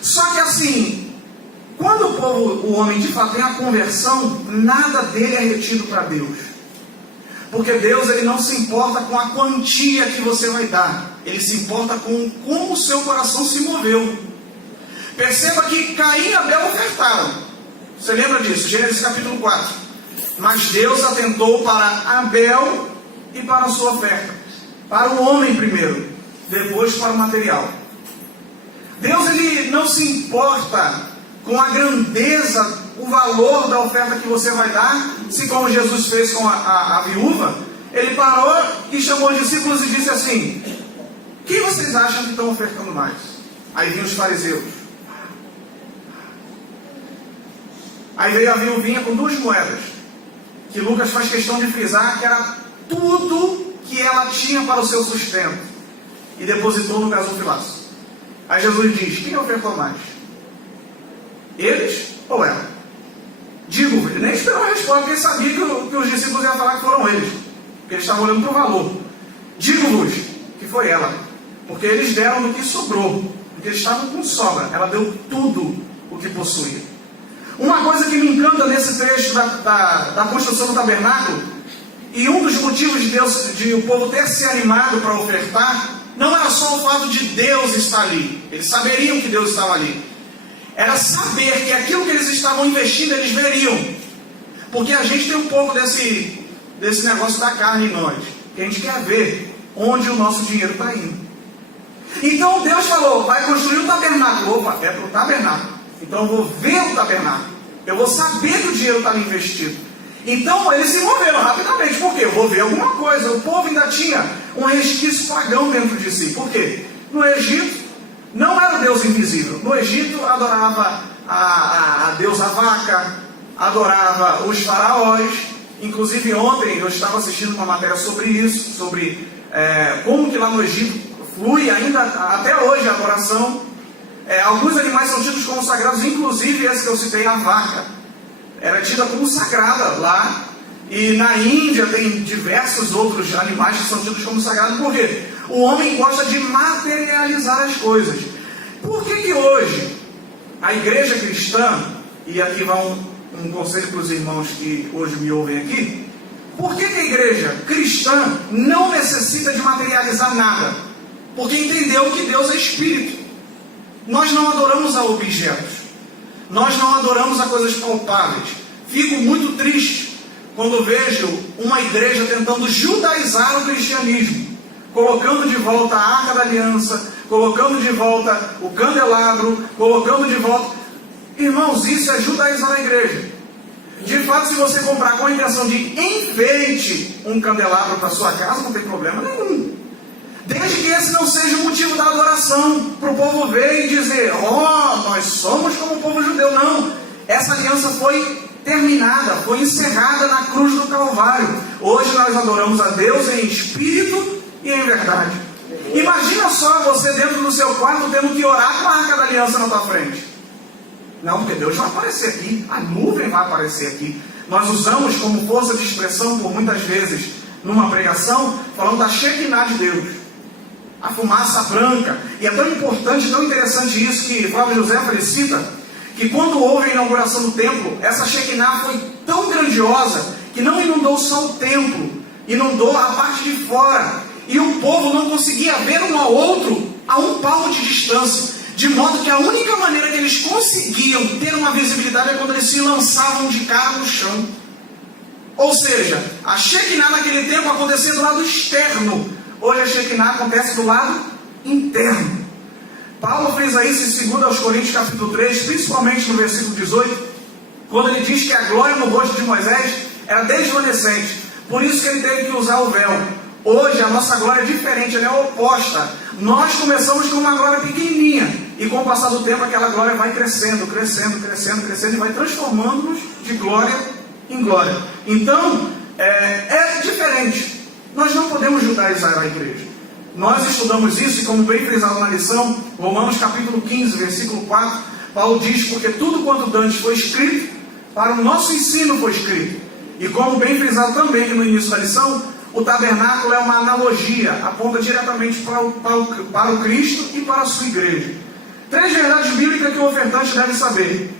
Só que assim, quando o homem de fato tem a conversão, nada dele é retido para Deus. Porque Deus, ele não se importa com a quantia que você vai dar. Ele se importa com como o seu coração se moveu. Perceba que Caim e Abel ofertaram. Você lembra disso? Gênesis capítulo 4. Mas Deus atentou para Abel e para a sua oferta. Para o homem primeiro, depois para o material. Deus, ele não se importa com a grandeza, o valor da oferta que você vai dar. Se como Jesus fez com a viúva, ele parou e chamou os discípulos e disse assim: quem vocês acham que estão ofertando mais? Aí vinham os fariseus. Aí veio a viuvinha com 2 moedas, que Lucas faz questão de frisar que era tudo que ela tinha para o seu sustento, e depositou no gasofilaço. Aí Jesus diz: quem ofertou mais? Eles ou ela? Digo, ele nem esperou a resposta, porque ele sabia que os discípulos iam falar que foram eles, porque eles estavam olhando para o valor. Digo-vos que foi ela, porque eles deram do que sobrou, porque eles estavam com sobra. Ela deu tudo o que possuía. Uma coisa que me encanta nesse trecho da construção do tabernáculo, e um dos motivos de o povo ter se animado para ofertar, não era só o fato de Deus estar ali. Eles saberiam que Deus estava ali. Era saber que aquilo que eles estavam investindo, eles veriam. Porque a gente tem um pouco desse negócio da carne em nós, que a gente quer ver onde o nosso dinheiro está indo. Então Deus falou: vai construir um tabernáculo. Opa, é para o tabernáculo. Então eu vou ver o tabernáculo. Eu vou saber que o dinheiro está ali investido. Então eles se moveram rapidamente. Por quê? Eu vou ver alguma coisa. O povo ainda tinha um resquício pagão dentro de si. Por quê? No Egito não era o Deus invisível. No Egito adorava a deusa vaca, adorava os faraós. Inclusive ontem eu estava assistindo uma matéria sobre isso, sobre como que lá no Egito flui ainda até hoje a adoração. Alguns animais são tidos como sagrados, inclusive esse que eu citei, a vaca. Era tida como sagrada lá. E na Índia tem diversos outros animais que são tidos como sagrados. Por quê? O homem gosta de materializar as coisas. Por que hoje a igreja cristã, e aqui vai um conselho para os irmãos que hoje me ouvem aqui, por que a igreja cristã não necessita de materializar nada? Porque entendeu que Deus é espírito. Nós não adoramos a objetos. Nós não adoramos a coisas palpáveis. Fico muito triste quando vejo uma igreja tentando judaizar o cristianismo, colocando de volta a Arca da Aliança, colocando de volta o candelabro, colocando de volta... Irmãos, isso é judaizar a igreja. De fato, se você comprar com a intenção de enfeite um candelabro para sua casa, não tem problema nenhum. Desde que esse não seja o motivo da adoração, para o povo ver e dizer: nós somos como o povo judeu. Não, essa aliança foi terminada, foi encerrada na cruz do Calvário. Hoje nós adoramos a Deus em espírito e em verdade. Imagina só você dentro do seu quarto tendo que orar com a Arca da Aliança na tua frente. Não, porque Deus vai aparecer aqui, a nuvem vai aparecer aqui. Nós usamos como força de expressão por muitas vezes numa pregação, falando da Shekinah de Deus, a fumaça branca. E é tão importante, tão interessante isso, que Flávio José felicita, que quando houve a inauguração do templo, essa Shekinah foi tão grandiosa que não inundou só o templo, inundou a parte de fora, e o povo não conseguia ver um ao outro a um palmo de distância, de modo que a única maneira que eles conseguiam ter uma visibilidade é quando eles se lançavam de cara no chão. Ou seja, a Shekinah naquele tempo acontecia do lado externo, hoje a Shekinah acontece do lado interno. Paulo fez isso em 2 Coríntios capítulo 3, principalmente no versículo 18, quando ele diz que a glória no rosto de Moisés era desvanecente, por isso que ele teve que usar o véu. Hoje a nossa glória é diferente, ela é oposta. Nós começamos com uma glória pequenininha, e com o passar do tempo aquela glória vai crescendo, e vai transformando-nos de glória em glória. Então, é diferente. Nós não podemos judaizar a igreja. Nós estudamos isso, e como bem frisado na lição, Romanos capítulo 15, versículo 4, Paulo diz: porque tudo quanto dantes foi escrito, para o nosso ensino foi escrito. E como bem frisado também no início da lição, o tabernáculo é uma analogia, aponta diretamente para o Cristo e para a sua igreja. 3 verdades bíblicas que o ofertante deve saber.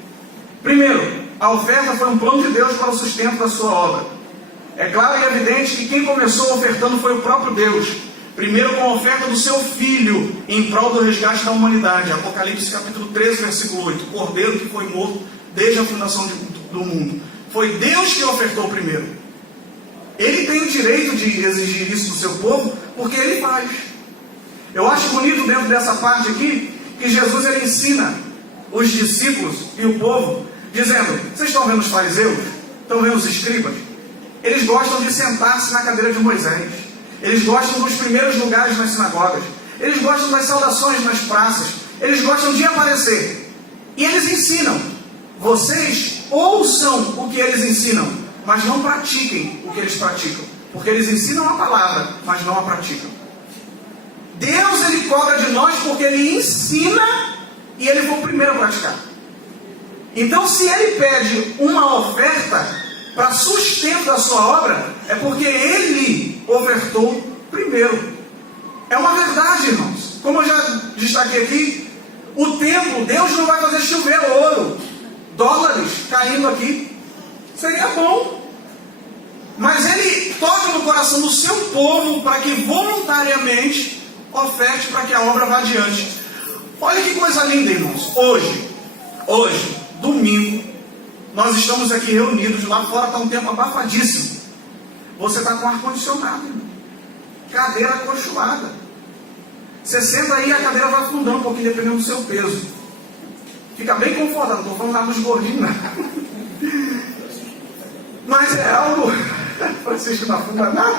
Primeiro, a oferta foi um plano de Deus para o sustento da sua obra. É claro e evidente que quem começou ofertando foi o próprio Deus. Primeiro com a oferta do seu Filho, em prol do resgate da humanidade. Apocalipse capítulo 13, versículo 8. O cordeiro que foi morto desde a fundação do mundo. Foi Deus que ofertou primeiro. Ele tem o direito de exigir isso do seu povo, porque ele faz. Eu acho bonito dentro dessa parte aqui, que Jesus ele ensina os discípulos e o povo, dizendo: vocês estão vendo os fariseus? Estão vendo os escribas? Eles gostam de sentar-se na cadeira de Moisés. Eles gostam dos primeiros lugares nas sinagogas. Eles gostam das saudações nas praças. Eles gostam de aparecer. E eles ensinam. Vocês ouçam o que eles ensinam, mas não pratiquem o que eles praticam. Porque eles ensinam a palavra, mas não a praticam. Deus ele cobra de nós porque ele ensina e ele foi o primeiro a praticar. Então, se ele pede uma oferta para sustento da sua obra, é porque ele ofertou primeiro. É uma verdade, irmãos. Como eu já destaquei aqui, o templo, Deus não vai fazer chover ouro, dólares caindo aqui. Seria bom. Mas ele toca no coração do seu povo para que voluntariamente oferte para que a obra vá adiante. Olha que coisa linda, irmãos. Hoje, domingo, nós estamos aqui reunidos. Lá fora está um tempo abafadíssimo. Você está com ar-condicionado, irmão. Cadeira acolchoada. Você senta aí e a cadeira vai afundando um pouquinho, dependendo do seu peso. Fica bem confortável. Não estou falando nada dos gordinhos, não. Mas é algo... Francisco não afunda nada.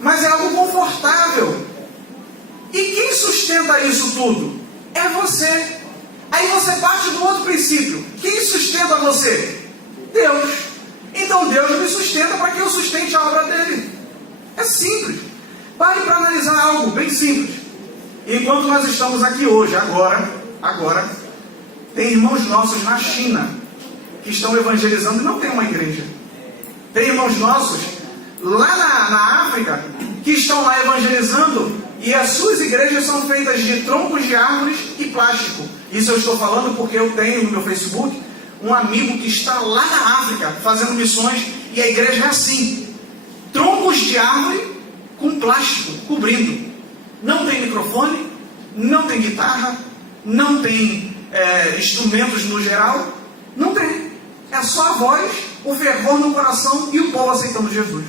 Mas é algo confortável. E quem sustenta isso tudo? É você. Aí você parte do outro princípio. Quem sustenta você? Deus. Então Deus me sustenta para que eu sustente a obra dele. É simples. Pare para analisar algo bem simples. Enquanto nós estamos aqui hoje, agora, tem irmãos nossos na China que estão evangelizando e não tem uma igreja. Tem irmãos nossos lá na África que estão lá evangelizando e as suas igrejas são feitas de troncos de árvores e plástico. Isso eu estou falando porque eu tenho no meu Facebook um amigo que está lá na África fazendo missões e a igreja é assim: troncos de árvore com plástico cobrindo. Não tem microfone, não tem guitarra, não tem instrumentos no geral, não tem. É só a voz, o fervor no coração e o povo aceitando Jesus.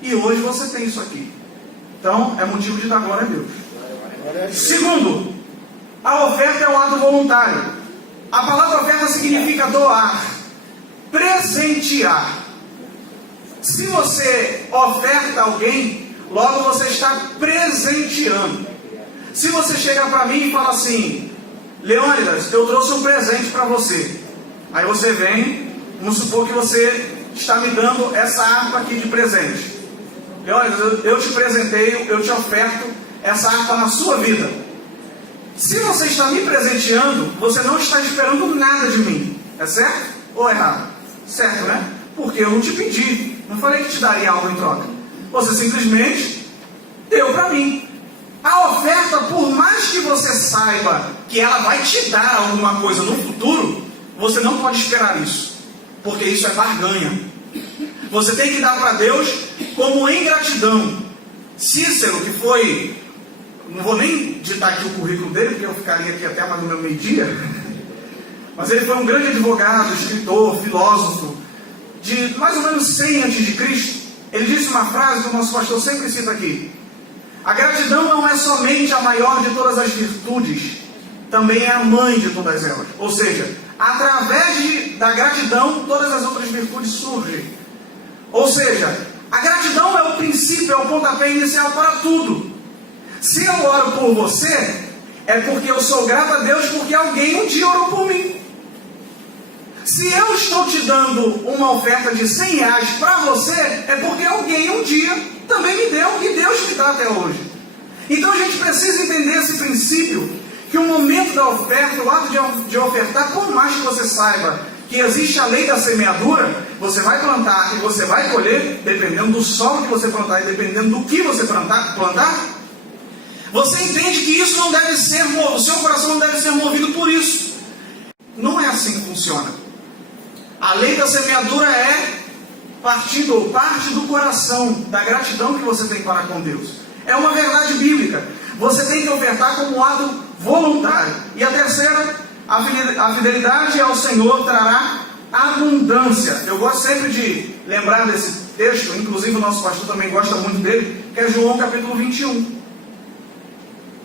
E hoje você tem isso aqui. Então é motivo de dar glória a Deus. Segundo, a oferta é um ato voluntário. A palavra oferta significa doar, presentear. Se você oferta alguém, logo você está presenteando. Se você chegar para mim e fala assim: Leônidas, eu trouxe um presente para você. Aí você vem, vamos supor que você está me dando essa harpa aqui de presente. Leônidas, eu te presenteio, eu te oferto essa harpa na sua vida. Se você está me presenteando, você não está esperando nada de mim. É certo ou errado? Certo, né? Porque eu não te pedi, não falei que te daria algo em troca. Você simplesmente deu para mim. A oferta, por mais que você saiba que ela vai te dar alguma coisa no futuro, você não pode esperar isso. porque isso é barganha. Você tem que dar para Deus como em gratidão. Cícero, que foi, não vou nem ditar aqui o currículo dele, porque eu ficaria aqui até mais do meu meio-dia, mas ele foi um grande advogado, escritor, filósofo, de mais ou menos 100 a.C. Ele disse uma frase que o nosso pastor sempre cita aqui: a gratidão não é somente a maior de todas as virtudes, também é a mãe de todas elas. Ou seja, através da gratidão, todas as outras virtudes surgem. Ou seja, a gratidão é o princípio, é o pontapé inicial para tudo. Se eu oro por você, é porque eu sou grato a Deus porque alguém um dia orou por mim. Se eu estou te dando uma oferta de 100 reais para você, é porque alguém um dia também me deu e Deus me dá até hoje. Então a gente precisa entender esse princípio, que o momento da oferta, o ato de ofertar, por mais que você saiba que existe a lei da semeadura, você vai plantar e você vai colher, dependendo do solo que você plantar e dependendo do que você plantar, você entende que isso não deve ser, o seu coração não deve ser movido por isso. Não é assim que funciona. A lei da semeadura é parte do coração, da gratidão que você tem para com Deus. É uma verdade bíblica. Você tem que ofertar como um ato voluntário. E a terceira, a fidelidade ao Senhor trará abundância. Eu gosto sempre de lembrar desse texto, inclusive o nosso pastor também gosta muito dele, que é João capítulo 21.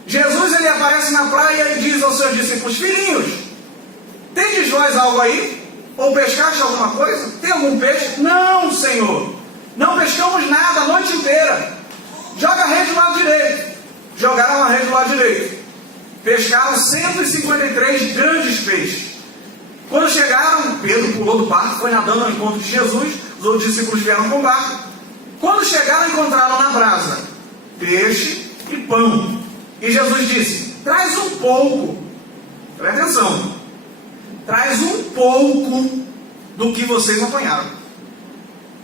Jesus, ele aparece na praia e diz aos seus discípulos: filhinhos, tendes vós algo aí? Ou pescaste alguma coisa? Tem algum peixe? Não, Senhor, não pescamos nada a noite inteira. Joga a rede do lado direito. Jogaram a rede do lado direito. Pescaram 153 grandes peixes. Quando chegaram, Pedro pulou do barco, foi nadando ao encontro de Jesus. Os outros discípulos vieram com o barco. Quando chegaram, encontraram na brasa peixe e pão. E Jesus disse: traz um pouco, presta atenção, traz um pouco do que vocês apanharam.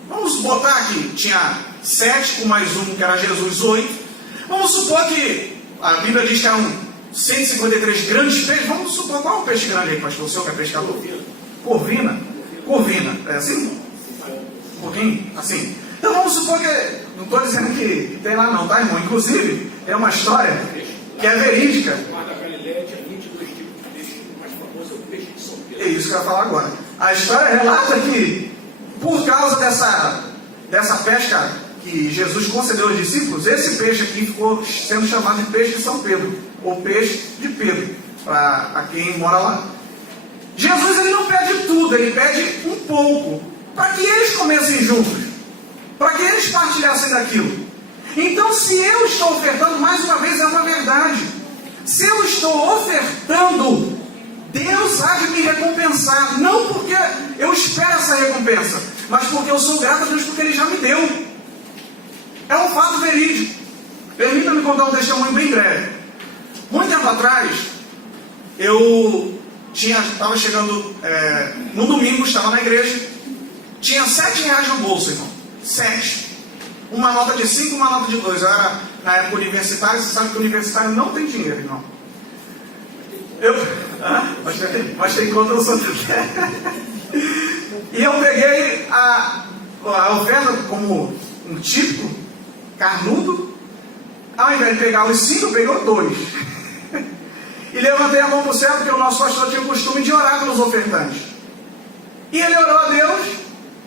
Vamos botar aqui, tinha 7 com mais um, que era Jesus, 8. Vamos supor que a Bíblia diz que eram 153 grandes peixes. Vamos supor, qual é o peixe grande aí, pastor? O senhor que é pescador? Corvina. Corvina, é assim? Um pouquinho? Assim. Então vamos supor que, não estou dizendo que tem lá não, tá, irmão? Inclusive, é uma história que é verídica. É isso que eu ia falar agora. A história relata que, por causa dessa pesca que Jesus concedeu aos discípulos, esse peixe aqui ficou sendo chamado de peixe de São Pedro, ou peixe de Pedro, para quem mora lá. Jesus, ele não pede tudo, ele pede um pouco, para que eles comessem juntos, para que eles partilhassem daquilo. Então, se eu estou ofertando, mais uma vez, é uma verdade. Se eu estou ofertando, Deus há de me recompensar. Não porque eu espero essa recompensa, mas porque eu sou grato a Deus porque Ele já me deu. É um fato verídico. Permita-me contar um testemunho bem breve. Muito tempo atrás, eu estava chegando, no domingo, estava na igreja, tinha 7 reais no bolso, irmão. 7. Uma nota de 5, uma nota de 2. Eu era, na época, universitário. Você sabe que o universitário não tem dinheiro, irmão. Mas tem conta no Santo E eu peguei a oferta como um típico carnudo. Ao invés de pegar os 5, pegou 2. E levantei a mão para o céu, porque o nosso pastor tinha o costume de orar pelos ofertantes. E ele orou a Deus,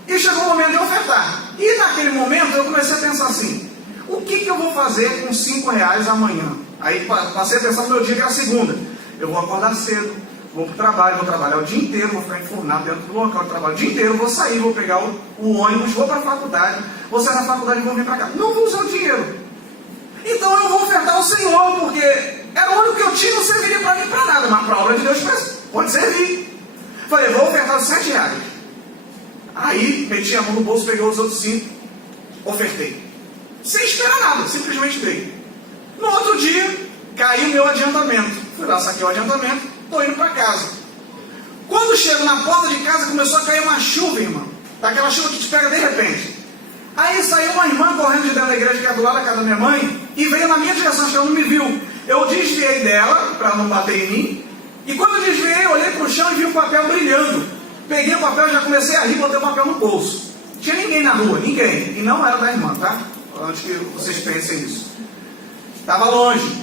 e chegou o momento de ofertar. E naquele momento eu comecei a pensar assim: o que eu vou fazer com 5 reais amanhã? Aí passei a pensar no meu dia, que era segunda. Eu vou acordar cedo, vou para o trabalho, vou trabalhar o dia inteiro, vou ficar enfurnado dentro do local de trabalho o dia inteiro, vou sair, vou pegar o ônibus, vou para a faculdade, vou sair da faculdade e vou vir para cá. Não vou usar o dinheiro. Então eu vou ofertar ao Senhor, porque era o único que eu tinha, não serviria para mim para nada, mas para a obra de Deus pode servir. Falei, vou ofertar os 7 reais. Aí meti a mão no bolso, peguei os outros 5, ofertei. Sem esperar nada, simplesmente dei. No outro dia, caiu o meu adiantamento. Fui lá, saquei o adiantamento, estou indo para casa. Quando chego na porta de casa, começou a cair uma chuva, irmão. Daquela chuva que te pega de repente. Aí saiu uma irmã correndo de dentro da igreja, que é do lado da casa da minha mãe, e veio na minha direção, acho que ela não me viu. Eu desviei dela, para não bater em mim, e quando eu desviei, eu olhei para o chão e vi o papel brilhando. Peguei o papel, já comecei a rir, botei o papel no bolso. Não tinha ninguém na rua, ninguém. E não era da irmã, tá? Antes que vocês pensem isso. Estava longe.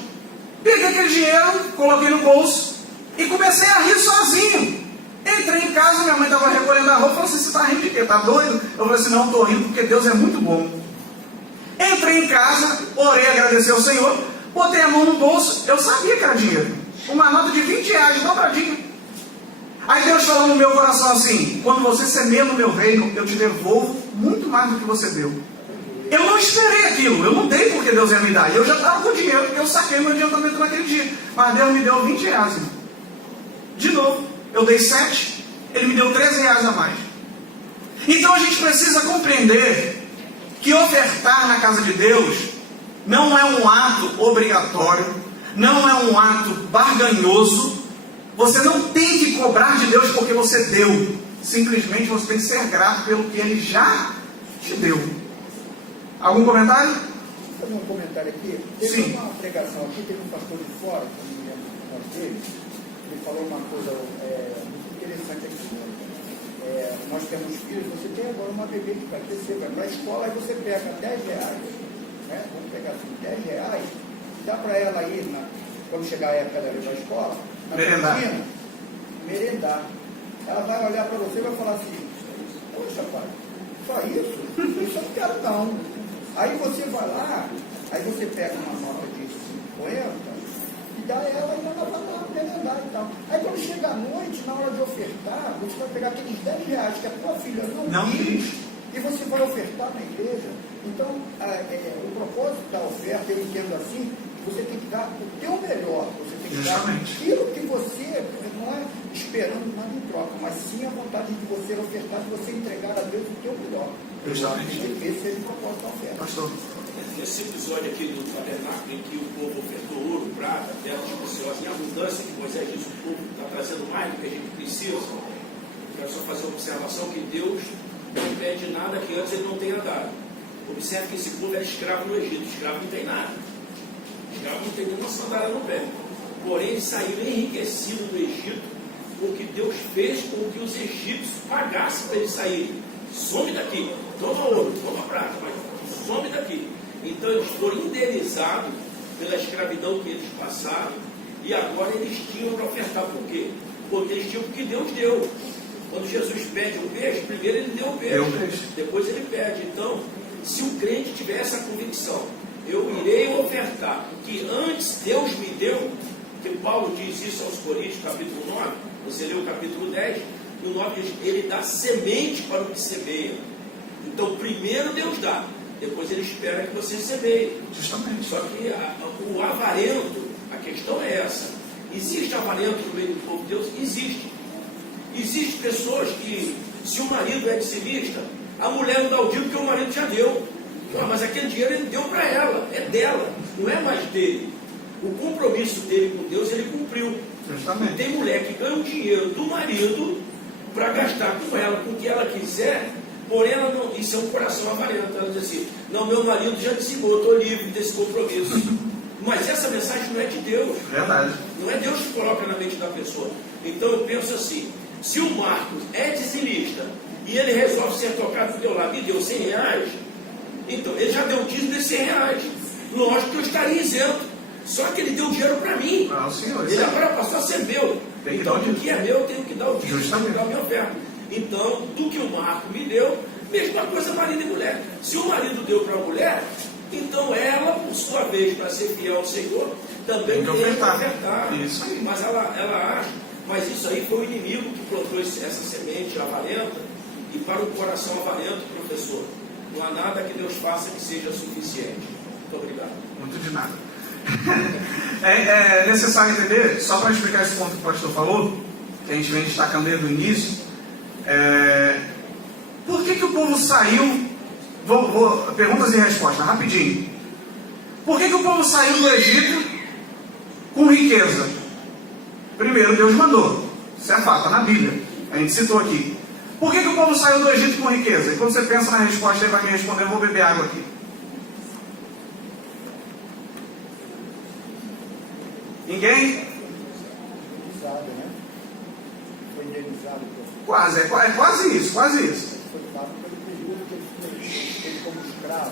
Peguei aquele dinheiro, coloquei no bolso e comecei a rir sozinho. Entrei em casa, minha mãe estava recolhendo a roupa, falou assim, você está rindo de quê? Está doido? Eu falei assim, não, estou rindo porque Deus é muito bom. Entrei em casa, orei, agradeci ao Senhor, botei a mão no bolso, eu sabia que era dinheiro. Uma nota de 20 reais, dobradinha. Aí Deus falou no meu coração assim, quando você semeia no meu reino, eu te devolvo muito mais do que você deu. Eu não esperei aquilo, eu não dei porque Deus ia me dar. Eu já estava com dinheiro, eu saquei meu adiantamento naquele dia. Mas Deus me deu 20 reais. Irmão. De novo, eu dei 7, Ele me deu 13 reais a mais. Então a gente precisa compreender que ofertar na casa de Deus não é um ato obrigatório, não é um ato barganhoso. Você não tem que cobrar de Deus porque você deu. Simplesmente você tem que ser grato pelo que Ele já te deu. Algum comentário? Vou fazer um comentário aqui. Teve uma pregação aqui, teve um pastor de fora, que não me lembro o nome dele, ele falou uma coisa muito interessante aqui. Nós temos filhos, você tem agora uma bebê que vai crescer, vai para a escola, aí você pega 10 reais, né? Vamos pegar assim, 10 reais, dá para ela ir, quando chegar a época dela ir para a escola, na cantina, merendar. Ela vai olhar para você e vai falar assim, poxa pai, só isso? Isso eu não quero não. Aí você vai lá, aí você pega uma nota de 50 e dá ela e ela vai lá merendar e tal. Aí quando chega à noite, na hora de ofertar, você vai pegar aqueles 10 reais que a tua filha não quis e você vai ofertar na igreja. Então, o propósito da oferta, eu entendo assim, você tem que dar o teu melhor, você tem que dar aquilo que você não é esperando nada em troca, mas sim a vontade de você ofertar, de você entregar a Deus o teu melhor. Esse é o propósito da oferta. Pastor. Nesse episódio aqui do tabernáculo, em que o povo ofertou ouro, prata, terras preciosas, em abundância, que Moisés disse, o povo está trazendo mais do que a gente precisa, quero só fazer uma observação que Deus não pede nada que antes ele não tenha dado. Observe que esse povo era escravo no Egito, escravo não tem nada. Escravo não tem nenhuma sandália no pé. Porém, eles saíram enriquecidos do Egito, porque Deus fez com que os egípcios pagassem para eles saírem. Some daqui, toma ouro, toma prata, mas some daqui. Então eles foram indenizados pela escravidão que eles passaram, e agora eles tinham para ofertar. Por quê? Porque eles tinham o que Deus deu. Quando Jesus pede o peixe, primeiro ele deu o peixe, depois ele pede. Então, se o crente tiver essa convicção, eu irei ofertar o que antes Deus me deu, que Paulo diz isso aos Coríntios, capítulo 9, você leu o capítulo 10, no 9 diz, ele dá semente para o que semeia. Então, primeiro Deus dá, depois ele espera que você semeie. Justamente. Só que o avarento, a questão é essa. Existe avarento no meio do povo de Deus? Existe. Existem pessoas que, se o marido é dizimista, a mulher não dá o dízimo porque o marido já deu. Mas aquele dinheiro ele deu para ela, é dela, não é mais dele. O compromisso dele com Deus, ele cumpriu. Justamente. E tem mulher que ganha o dinheiro do marido para gastar com ela, com o que ela quiser, porém ela não, isso é um coração avarento. Ela diz assim, não, meu marido já dizimou, eu estou livre desse compromisso. Mas essa mensagem não é de Deus. Verdade. Não é Deus que coloca na mente da pessoa. Então eu penso assim, se o Marcos é dizimista e ele resolve ser tocado do teu lado e deu 100 reais, então ele já deu o dízimo de 100 reais. Lógico que eu estaria isento. Só que ele deu dinheiro para mim. Ele agora passou a ser meu. Então, do que é meu, eu tenho que dar o dízimo, tenho que dar a minha oferta. Então, do que o Marco me deu, mesma coisa marido e mulher. Se o marido deu para a mulher, então ela, por sua vez, para ser fiel ao Senhor, também tem que ofertar. Isso aí. Mas ela acha, mas isso aí foi o inimigo que plantou essa semente avarenta, e para o coração avarento, professor, não há nada que Deus faça que seja suficiente. Muito obrigado. Muito de nada. É necessário entender, só para explicar esse ponto que o pastor falou, que a gente vem destacando desde o início, por que o povo saiu? Perguntas e respostas, rapidinho. Por que o povo saiu do Egito com riqueza? Primeiro, Deus mandou. Isso é fato, na Bíblia. A gente citou aqui. Por que o povo saiu do Egito com riqueza? E quando você pensa na resposta, ele vai me responder, eu vou beber água aqui. Ninguém? Indenizado, né? Foi indenizado. escravo. Quase, é quase isso, quase isso. Foi pago pelo período que ele teve como escravo.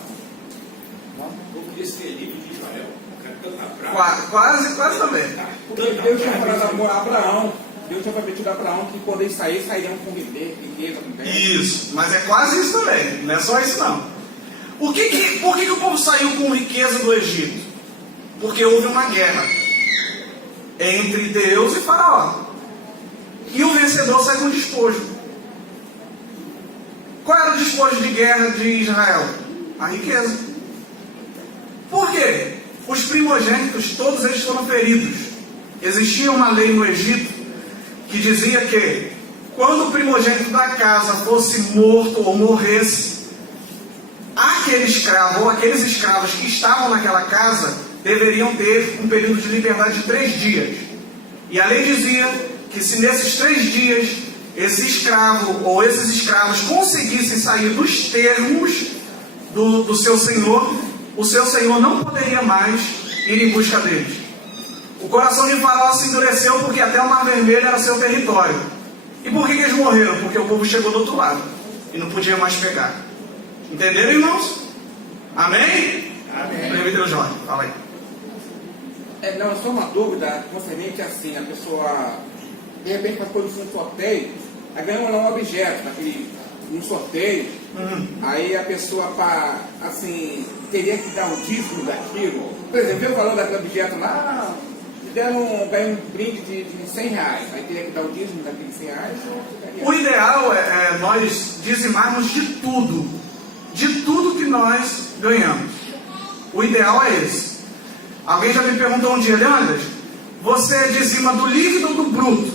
Não? Eu queria ser livre de Israel. O cara tanto na praia. Quase também. Porque Deus tinha falado a Abraão, Deus tinha prometido a Abraão que quando eles saírem, sairiam com riqueza, com bem. Isso, mas é quase isso também, não é só isso não. Por que o povo saiu com riqueza do Egito? Porque houve uma guerra entre Deus e Faraó. E o vencedor sai com despojo. Qual era o despojo de guerra de Israel? A riqueza. Por quê? Os primogênitos, todos eles foram feridos. Existia uma lei no Egito que dizia que quando o primogênito da casa fosse morto ou morresse, aquele escravo ou aqueles escravos que estavam naquela casa deveriam ter um período de liberdade de 3 dias. E a lei dizia que se nesses 3 dias esse escravo ou esses escravos conseguissem sair dos termos do seu senhor, o seu senhor não poderia mais ir em busca deles. O coração de Faraó se endureceu porque até o Mar Vermelho era seu território. E por que eles morreram? Porque o povo chegou do outro lado e não podia mais pegar. Entenderam, irmãos? Amém? Amém. Presbítero Jorge, fala aí. Não, é só uma dúvida concernente assim, a pessoa de repente participou de um sorteio, aí ganhou lá um objeto, um sorteio, aí a pessoa assim, teria que dar um dízimo daquilo. Por exemplo, vê o valor daquele objeto lá, ganhou um brinde de 100 reais, aí teria que dar o dízimo daqueles 100 reais. O ideal é nós dizimarmos de tudo que nós ganhamos. O ideal é esse. Alguém já me perguntou um dia, Leandro, você dizima do líquido ou do bruto?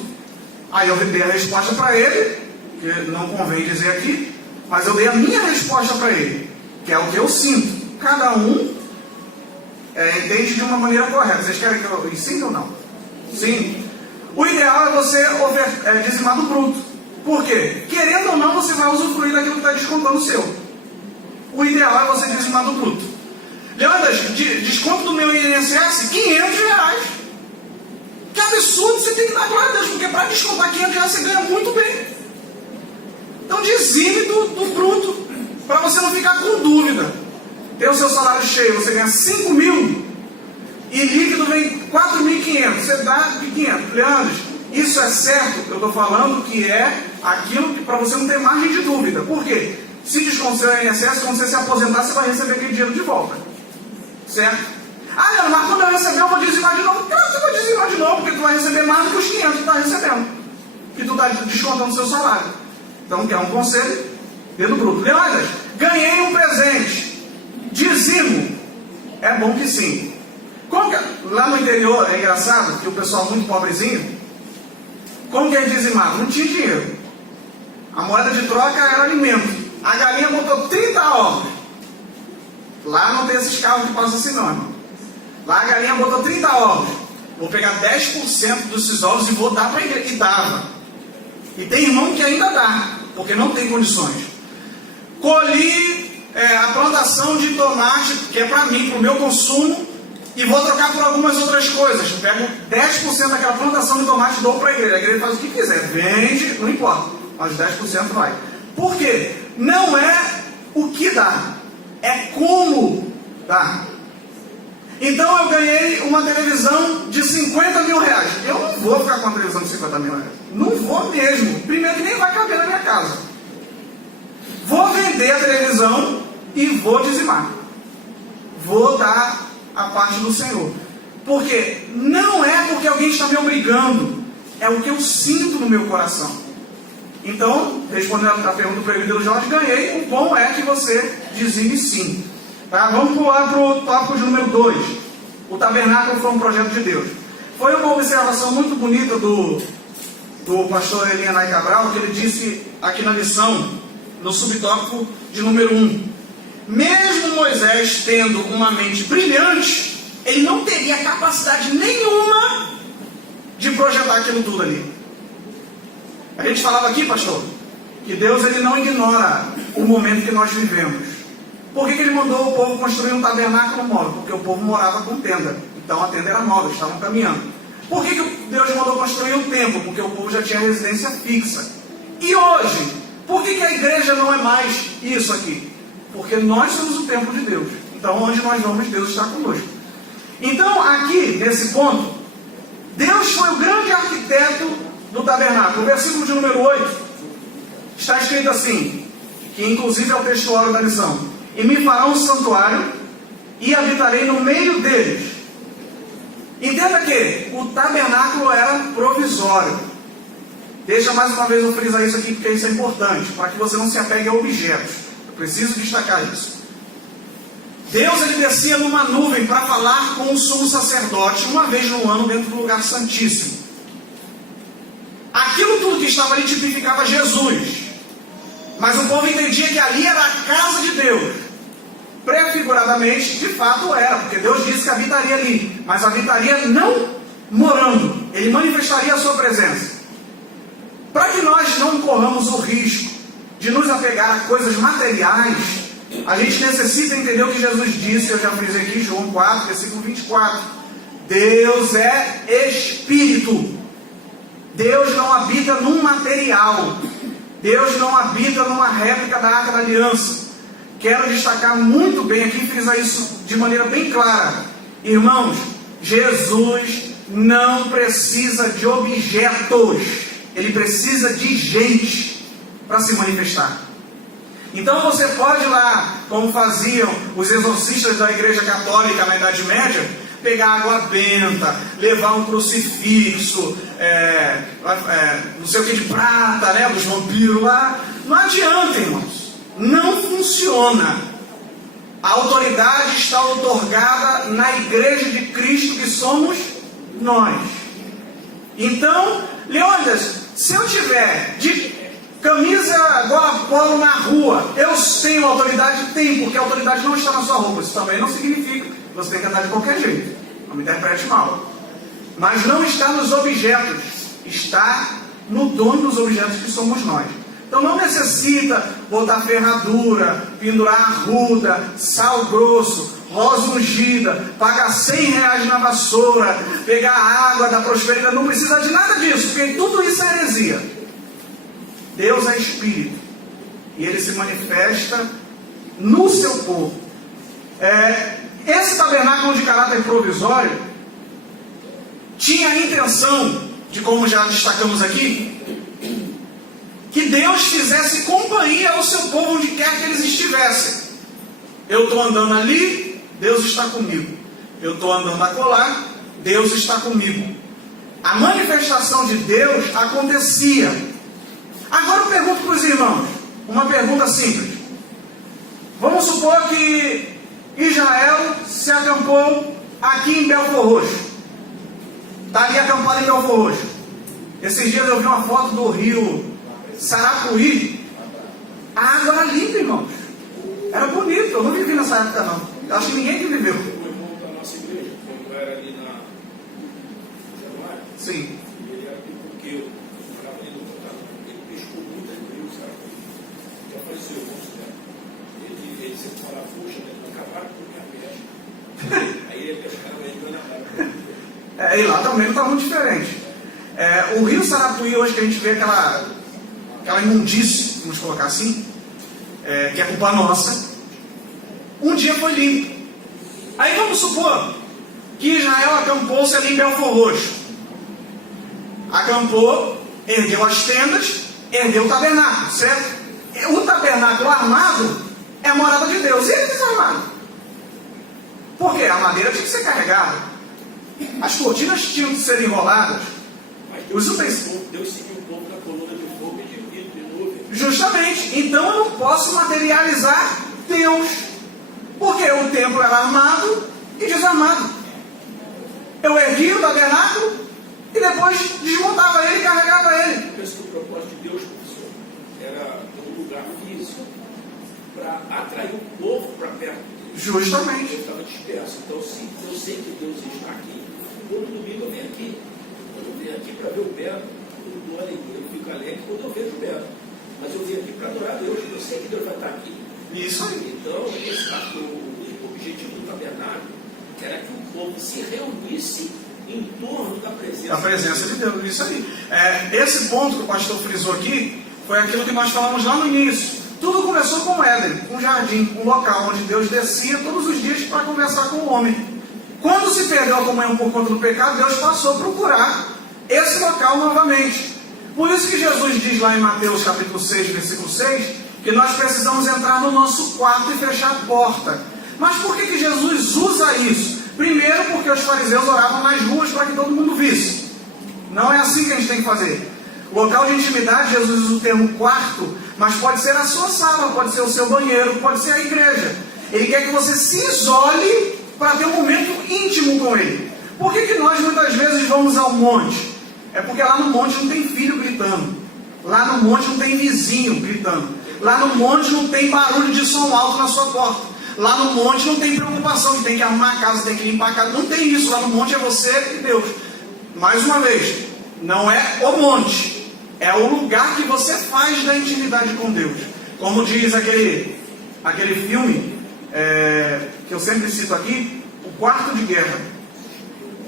Aí eu dei a resposta para ele, que não convém dizer aqui, mas eu dei a minha resposta para ele, que é o que eu sinto. Cada um entende de uma maneira correta. Vocês querem que eu ensine ou não? Sim. O ideal é você dizimar do bruto. Por quê? Querendo ou não, você vai usufruir daquilo que está descontando o seu. O ideal é você dizimar do bruto. Leandro, desconto do meu INSS, 500 reais. Que absurdo, você tem que dar glória a Deus, porque para descontar 500 reais você ganha muito bem. Então dizime do bruto, para você não ficar com dúvida. Tem o seu salário cheio, você ganha 5 mil, e líquido vem 4.500, você dá de 500. Leandro, isso é certo? Eu estou falando que é aquilo que para você não ter margem de dúvida. Por quê? Se descontar o INSS, quando você se aposentar, você vai receber aquele dinheiro de volta. Certo? Ah, Leandro, mas quando eu receber, eu vou dizimar de novo. Claro que você vai dizimar de novo, porque tu vai receber mais do que os 500 que tu está recebendo, que tu está descontando o seu salário. Então, quer um conselho? Dedo bruto. Leandro, ganhei um presente. Dizimo. É bom que sim. Lá no interior, é engraçado, que o pessoal muito pobrezinho, como que é dizimado? Não tinha dinheiro. A moeda de troca era alimento. A galinha botou 30 ovos. Lá não tem esses carros que passam assim não, irmão. Lá a galinha botou 30 ovos. Vou pegar 10% desses ovos e vou dar para a igreja. E dava. E tem irmão que ainda dá, porque não tem condições. Colhi a plantação de tomate, que é para mim, para o meu consumo, e vou trocar por algumas outras coisas. Pego 10% daquela plantação de tomate e dou para a igreja. A igreja faz o que quiser, vende, não importa, mas 10% vai. Por quê? Não é o que dá, é como dá. Então eu ganhei uma televisão de 50 mil reais. Eu não vou ficar com uma televisão de 50 mil reais. Não vou mesmo. Primeiro que nem vai caber na minha casa. Vou vender a televisão e vou dizimar. Vou dar a parte do Senhor. Porque não é porque alguém está me obrigando. É o que eu sinto no meu coração. Então, respondendo a pergunta do presbítero Jorge, ganhei. O bom é que você dizime sim. Tá? Vamos pular para o tópico de número 2. O tabernáculo foi um projeto de Deus. Foi uma observação muito bonita do pastor Elianai Cabral, que ele disse aqui na lição, no subtópico de número 1. Mesmo Moisés tendo uma mente brilhante, ele não teria capacidade nenhuma de projetar aquilo tudo ali. A gente falava aqui, pastor, que Deus ele não ignora o momento que nós vivemos. Por que ele mandou o povo construir um tabernáculo móvel? Porque o povo morava com tenda. Então a tenda era móvel, estavam caminhando. Por que Deus mandou construir um templo? Porque o povo já tinha residência fixa. E hoje, por que a igreja não é mais isso aqui? Porque nós somos o templo de Deus. Então, onde nós vamos, Deus está conosco. Então, aqui, nesse ponto, Deus foi o grande arquiteto do tabernáculo. O versículo de número 8 está escrito assim, que inclusive é o textuário da lição: e me farão um santuário e habitarei no meio deles. Entenda que o tabernáculo era provisório. Deixa mais uma vez eu frisar isso aqui, porque isso é importante, para que você não se apegue a objetos. Eu preciso destacar isso. Deus, ele descia numa nuvem para falar com o sumo sacerdote uma vez no ano dentro do lugar santíssimo. Aquilo tudo que estava ali tipificava Jesus. Mas o povo entendia que ali era a casa de Deus. Prefiguradamente, de fato era, porque Deus disse que habitaria ali, mas habitaria não morando. Ele manifestaria a sua presença. Para que nós não corramos o risco de nos apegar a coisas materiais, a gente necessita entender o que Jesus disse. Eu já frisei aqui, João 4, versículo 24. Deus é Espírito. Deus não habita num material. Deus não habita numa réplica da Arca da Aliança. Quero destacar muito bem aqui, frisar isso de maneira bem clara. Irmãos, Jesus não precisa de objetos. Ele precisa de gente para se manifestar. Então você pode ir lá, como faziam os exorcistas da Igreja Católica na Idade Média, pegar água benta, levar um crucifixo, não sei o que de prata, né, dos vampiros lá. Não adianta, irmãos. Não funciona. A autoridade está otorgada na Igreja de Cristo, que somos nós. Então, Leônidas, se eu tiver de camisa gola polo na rua, eu tenho autoridade? Tenho, porque a autoridade não está na sua roupa. Isso também não significa que você tem que andar de qualquer jeito. Não me interprete mal. Mas não está nos objetos, está no dono dos objetos, que somos nós. Então não necessita botar ferradura, pendurar arruda, sal grosso, rosa ungida, pagar R$100 na vassoura, pegar a água da prosperidade. Não precisa de nada disso, porque tudo isso é heresia. Deus é Espírito, e Ele se manifesta no seu povo. Esse tabernáculo de caráter provisório tinha a intenção de, como já destacamos aqui, que Deus fizesse companhia ao seu povo onde quer que eles estivessem. Eu estou andando ali, Deus está comigo. Eu estou andando acolá, Deus está comigo. A manifestação de Deus acontecia. Agora eu pergunto para os irmãos, uma pergunta simples. Vamos supor que Israel se acampou aqui em Belfor Roxo. Está ali acampado em Belfor Roxo. Esses dias eu vi uma foto do rio Sarapuí. A água era limpa, irmãos. Era bonito. Eu não vivi nessa época, não. Eu acho que ninguém que viveu. O irmão da nossa igreja, quando era ali na Januário, Sim. ele era porque eu morava ali no contato, ele pescou muito rio, sabe? Já apareceu irmãos, né? Ele sempre falava, poxa, né? Acabaram com minha pesca. Aí ele pescava e entrou na água. E lá também não está muito diferente. O rio Sarapuí, hoje que a gente vê aquela imundície, vamos colocar assim, que é culpa nossa, um dia foi limpo. Aí vamos supor que Israel acampou-se ali em Belfor Roxo. Acampou, ergueu as tendas, ergueu o tabernáculo, certo? O tabernáculo armado é a morada de Deus. E ele desarmado? Por quê? A madeira tinha que ser carregada. As cortinas tinham que ser enroladas. Mas Deus seguiu o povo da coluna de fogo e de nuvem. Justamente. Então eu não posso materializar Deus. Porque o templo era armado e desarmado. Eu erguia o tabernáculo e depois desmontava ele e carregava ele. Eu penso que o propósito de Deus, professor, era um lugar físico para atrair o povo para perto dele. Justamente. Ele estava disperso. Então, sim, eu sei que Deus está aqui. Todo domingo eu venho aqui. Quando eu venho aqui para ver o Beto, eu fico alegre quando eu vejo o Beto. Mas eu venho aqui para adorar Deus. Eu sei que Deus vai estar aqui. Isso aí. Então, o objetivo do tabernáculo era que o povo se reunisse em torno da presença. Da presença de Deus, isso aí. Esse ponto que o pastor frisou aqui foi aquilo que nós falamos lá no início. Tudo começou com o Éden, um jardim, um local onde Deus descia todos os dias para conversar com o homem. Quando se perdeu a comunhão por conta do pecado, Deus passou a procurar esse local novamente. Por isso que Jesus diz lá em Mateus capítulo 6, versículo 6, que nós precisamos entrar no nosso quarto e fechar a porta. Mas por que Jesus usa isso? Primeiro, porque os fariseus oravam nas ruas para que todo mundo visse. Não é assim que a gente tem que fazer. Local de intimidade, Jesus usa o termo quarto, mas pode ser a sua sala, pode ser o seu banheiro, pode ser a igreja. Ele quer que você se isole para ter um momento íntimo com Ele. Por que nós muitas vezes vamos ao monte? É porque lá no monte não tem filho gritando. Lá no monte não tem vizinho gritando. Lá no monte não tem barulho de som alto na sua porta. Lá no monte não tem preocupação que tem que arrumar a casa, tem que limpar a casa. Não tem isso. Lá no monte é você e Deus. Mais uma vez, não é o monte. É o lugar que você faz da intimidade com Deus. Como diz aquele filme que eu sempre cito aqui, O Quarto de Guerra,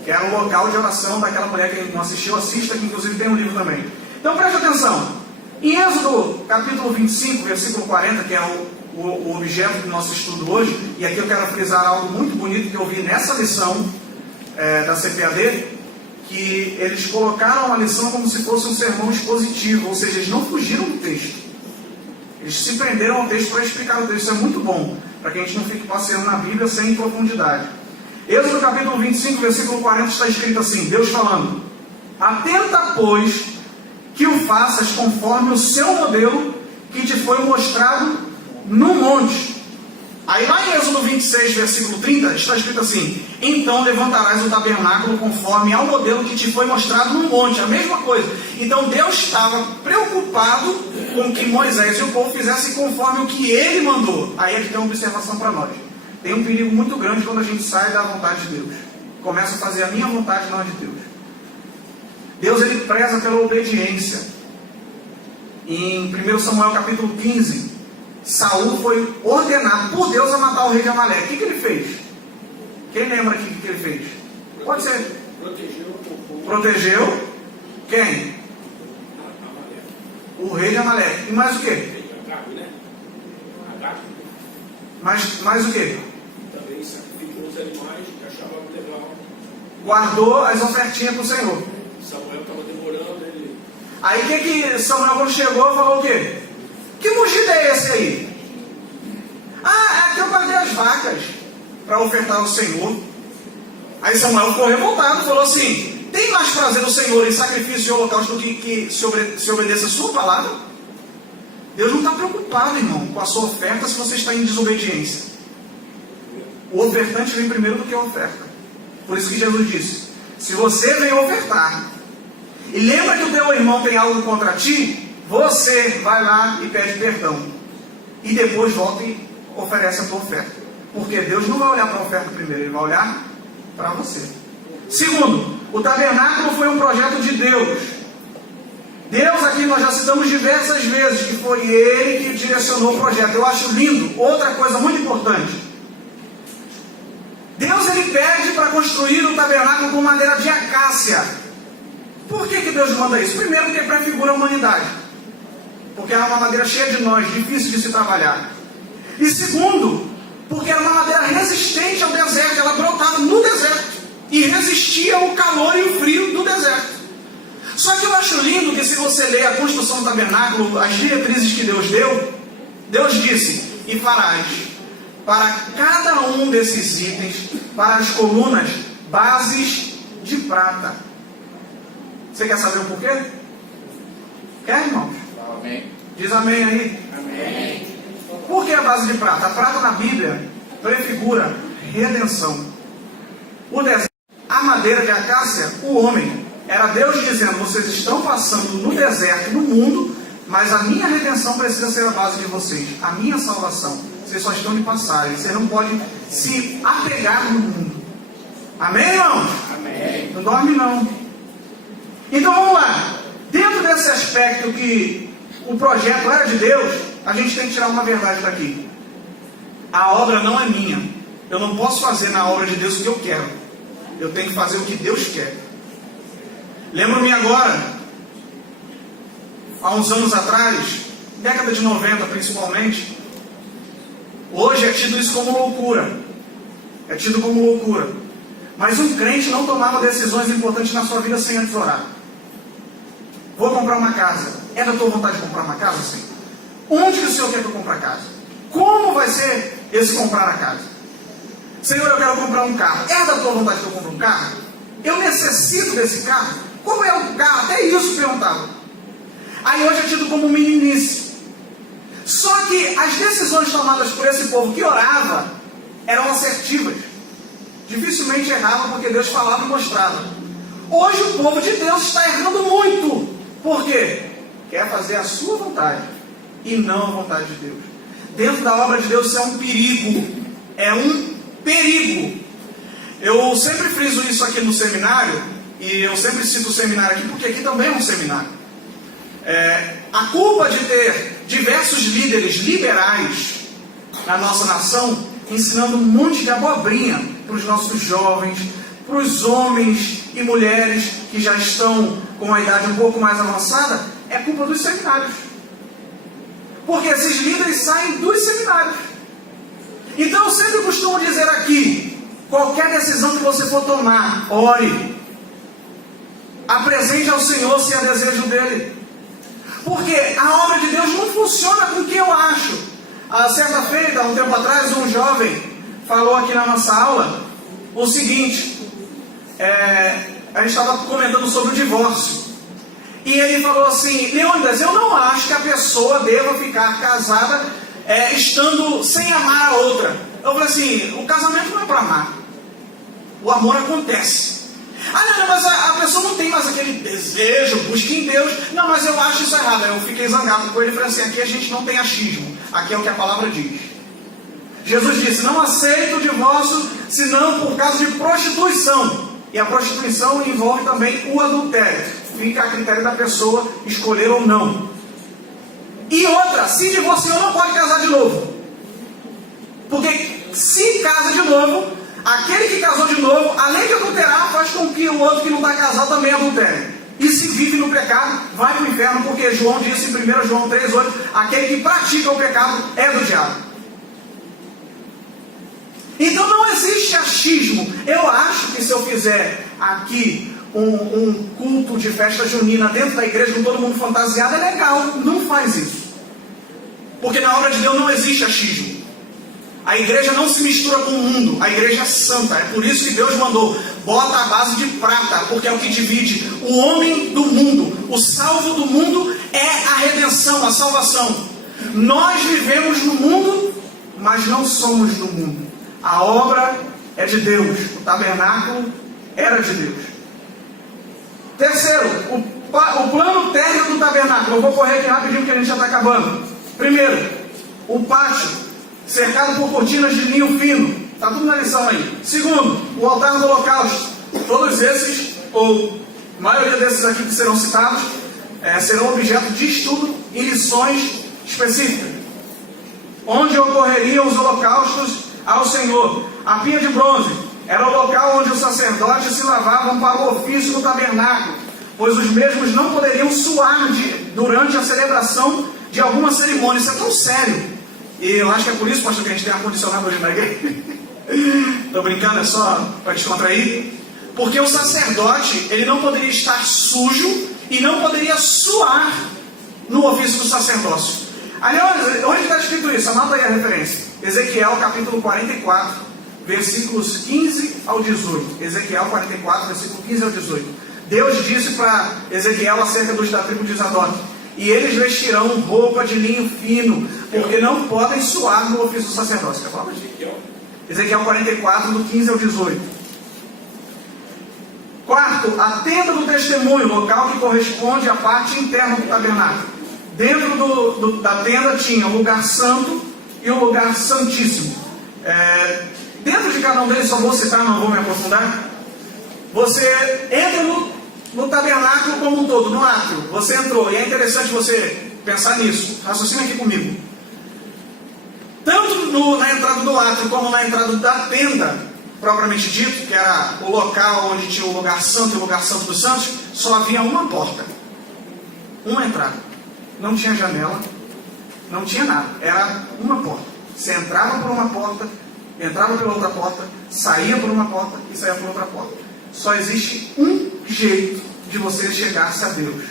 que era o local de oração daquela mulher que não assistiu, assista, que inclusive tem um livro também. Então preste atenção. Em Êxodo capítulo 25, versículo 40, que é o objeto do nosso estudo hoje, e aqui eu quero frisar algo muito bonito que eu vi nessa lição da CPAD, que eles colocaram a lição como se fosse um sermão expositivo, ou seja, eles não fugiram do texto. Eles se prenderam ao texto para explicar o texto. Isso é muito bom, para que a gente não fique passeando na Bíblia sem profundidade. Êxodo capítulo 25, versículo 40, está escrito assim, Deus falando: atenta, pois, que o faças conforme o seu modelo que te foi mostrado no monte. Aí lá em Êxodo 26, versículo 30, está escrito assim: então levantarás o tabernáculo conforme ao modelo que te foi mostrado no monte. A mesma coisa. Então Deus estava preocupado com que Moisés e o povo fizessem conforme o que ele mandou. Aí aqui tem uma observação para nós. Tem um perigo muito grande quando a gente sai da vontade de Deus. Começa a fazer a minha vontade, não a de Deus. Deus, ele preza pela obediência. Em 1 Samuel capítulo 15, Saul foi ordenado por Deus a matar o rei de Amaleque. O que ele fez? Quem lembra aqui o que ele fez? Pode ser. Protegeu quem? O rei de Amaleque. E mais o quê? Mais o quê? Também sacrificou os animais que achava legal. Guardou as ofertinhas para o Senhor. Samuel estava demorando ele. Aí o que Samuel, quando chegou, falou o quê? Que mugido é esse aí? É que eu guardei as vacas para ofertar ao Senhor. Aí Samuel ficou revoltado, falou assim: tem mais prazer no Senhor em sacrifício e holocausto do que se obedeça a sua palavra? Deus não está preocupado, irmão, com a sua oferta se você está em desobediência. O ofertante vem primeiro do que a oferta. Por isso que Jesus disse: se você vem ofertar e lembra que o teu irmão tem algo contra ti, você vai lá e pede perdão. E depois volta e oferece a tua oferta. Porque Deus não vai olhar para a oferta primeiro, Ele vai olhar para você. Segundo, o tabernáculo foi um projeto de Deus. Deus, aqui nós já citamos diversas vezes que foi Ele que direcionou o projeto. Eu acho lindo. Outra coisa muito importante: Deus, Ele pede para construir o tabernáculo com madeira de acácia. Por que Deus manda isso? Primeiro, porque prefigura a humanidade, porque era uma madeira cheia de nós, difícil de se trabalhar. E segundo, porque era uma madeira resistente ao deserto. Ela brotava no deserto e resistia ao calor e o frio do deserto. Só que eu acho lindo que, se você ler a construção do tabernáculo, as diretrizes que Deus deu, Deus disse: e farás para cada um desses itens, para as colunas, bases de prata. Você quer saber o porquê? Quer, irmãos? Amém. Diz amém aí. Amém. Por que a base de prata? A prata na Bíblia prefigura redenção. O deserto, a madeira de acácia, o homem. Era Deus dizendo: vocês estão passando no deserto, no mundo, mas a minha redenção precisa ser a base de vocês. A minha salvação. Vocês só estão de passagem. Vocês não podem se apegar no mundo. Amém, irmãos? Amém. Não dorme não. Então vamos lá. Dentro desse aspecto que o projeto era de Deus, a gente tem que tirar uma verdade daqui. A obra não é minha. Eu não posso fazer na obra de Deus o que eu quero. eu tenho que fazer o que Deus quer. Lembro-me agora, há uns anos atrás, década de 90 principalmente, hoje é tido isso como loucura. É tido como loucura. Mas um crente não tomava decisões importantes na sua vida sem antes orar. Vou comprar uma casa. É da tua vontade de comprar uma casa, Senhor? Onde que o Senhor quer que eu compre a casa? Como vai ser esse comprar a casa? Senhor, eu quero comprar um carro. É da tua vontade que eu compre um carro? Eu necessito desse carro? Como é o carro? Até isso perguntava. Aí hoje é tido como meninice. Só que as decisões tomadas por esse povo que orava eram assertivas. Dificilmente errava porque Deus falava e mostrava. Hoje o povo de Deus está errando muito. Por quê? Quer fazer a sua vontade e não a vontade de Deus. Dentro da obra de Deus isso é um perigo. É um perigo. Eu sempre friso isso aqui no seminário, e eu sempre cito o seminário aqui, porque aqui também é um seminário. A culpa de ter diversos líderes liberais na nossa nação, ensinando um monte de abobrinha para os nossos jovens, para os homens e mulheres que já estão com a idade um pouco mais avançada, é culpa dos seminários. Porque esses líderes saem dos seminários. Então eu sempre costumo dizer aqui, qualquer decisão que você for tomar, ore. Apresente ao Senhor se é desejo dele. Porque a obra de Deus não funciona com o que eu acho. Certa feita, há um tempo atrás, um jovem falou aqui na nossa aula o seguinte, a gente estava comentando sobre o divórcio. E ele falou assim, Leônidas, eu não acho que a pessoa deva ficar casada estando sem amar a outra. Eu falei assim, o casamento não é para amar. O amor acontece. Não, mas a pessoa não tem mais aquele desejo, busca em Deus. Não, mas eu acho isso errado. Eu fiquei zangado com ele e falei assim, aqui a gente não tem achismo. Aqui é o que a palavra diz. Jesus disse, não aceito o divórcio, senão por causa de prostituição. E a prostituição envolve também o adultério. Fica a critério da pessoa escolher ou não. E outra, se divorciou não pode casar de novo. Porque se casa de novo, aquele que casou de novo, além de adulterar, faz com que o outro que não está casado também adultere. E se vive no pecado, vai para o inferno, porque João disse em 1 João 3,8, aquele que pratica o pecado é do diabo. Então não existe achismo. Eu acho que se eu fizer aqui um culto de festa junina dentro da igreja com todo mundo fantasiado, é legal. Não faz isso. Porque na obra de Deus não existe achismo. A igreja não se mistura com o mundo. A igreja é santa. É por isso que Deus mandou, bota a base de prata, porque é o que divide o homem do mundo. O salvo do mundo é a redenção, a salvação. Nós vivemos no mundo, mas não somos do mundo. A obra é de Deus. O tabernáculo era de Deus. Terceiro, o plano térreo do tabernáculo. Eu vou correr aqui rapidinho porque a gente já está acabando. Primeiro, o pátio, cercado por cortinas de linho fino. Está tudo na lição aí. Segundo, o altar do holocausto. Todos esses, ou a maioria desses aqui que serão citados, serão objeto de estudo em lições específicas. Onde ocorreriam os holocaustos ao Senhor. A pia de bronze era o local onde os sacerdotes se lavavam para o ofício do tabernáculo, pois os mesmos não poderiam suar durante a celebração de alguma cerimônia. Isso é tão sério. E eu acho que é por isso, pastor, que a gente tem ar-condicionado hoje na igreja. Estou brincando, é só para descontrair. Porque o sacerdote, ele não poderia estar sujo e não poderia suar no ofício do sacerdócio. Aliás, onde está escrito isso? Anota aí a referência. Ezequiel capítulo 44, versículos 15 ao 18. Ezequiel 44, versículo 15 ao 18. Deus disse para Ezequiel acerca dos da tribo de Zadok: e eles vestirão roupa de linho fino, porque não podem suar no ofício do sacerdócio. Ezequiel 44, do 15 ao 18. Quarto, a tenda do testemunho, local que corresponde à parte interna do tabernáculo. Dentro da tenda tinha o lugar santo e o lugar santíssimo. Dentro de cada um deles, só vou citar, não vou me aprofundar. Você entra no tabernáculo como um todo, no átrio. Você entrou, e é interessante você pensar nisso. Raciocina aqui comigo. Tanto na entrada do átrio como na entrada da tenda, propriamente dito, que era o local onde tinha o lugar santo e o lugar santo dos santos, só havia uma porta, uma entrada. Não tinha janela, não tinha nada, era uma porta. Você entrava por uma porta, entrava pela outra porta, saía por uma porta e saía por outra porta. Só existe um jeito de você chegar-se a Deus.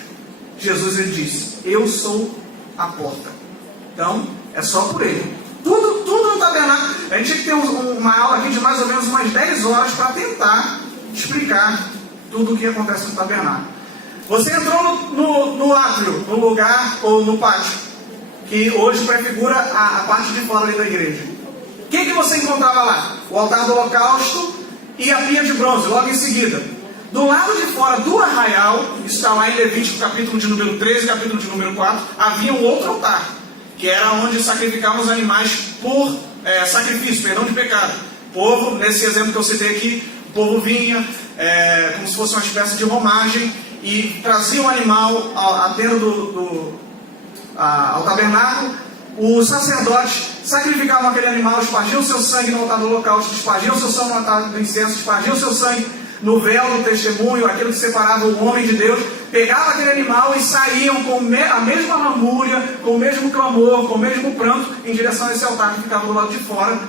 Jesus, ele disse: eu sou a porta. Então, é só por ele. Tudo no tabernáculo. A gente tinha que ter uma aula aqui de mais ou menos umas 10 horas para tentar explicar tudo o que acontece no tabernáculo. Você entrou no átrio, no lugar ou no pátio, que hoje prefigura a parte de fora ali da igreja. O que você encontrava lá? O altar do holocausto e a pia de bronze, logo em seguida. Do lado de fora do arraial, isso está lá em Levítico, capítulo de número 13, capítulo de número 4, havia um outro altar, que era onde sacrificavam os animais por sacrifício, perdão de pecado. O povo, nesse exemplo que eu citei aqui, o povo vinha como se fosse uma espécie de romagem e trazia o animal à tenda ao tabernáculo. Os sacerdotes sacrificavam aquele animal, espargiam o seu sangue no altar do holocausto, espargiam o seu sangue no altar do incenso, espargiam o seu sangue no véu do testemunho, aquilo que separava o homem de Deus, pegava aquele animal e saíam com a mesma lamúria, com o mesmo clamor, com o mesmo pranto, em direção a esse altar que ficava do lado de fora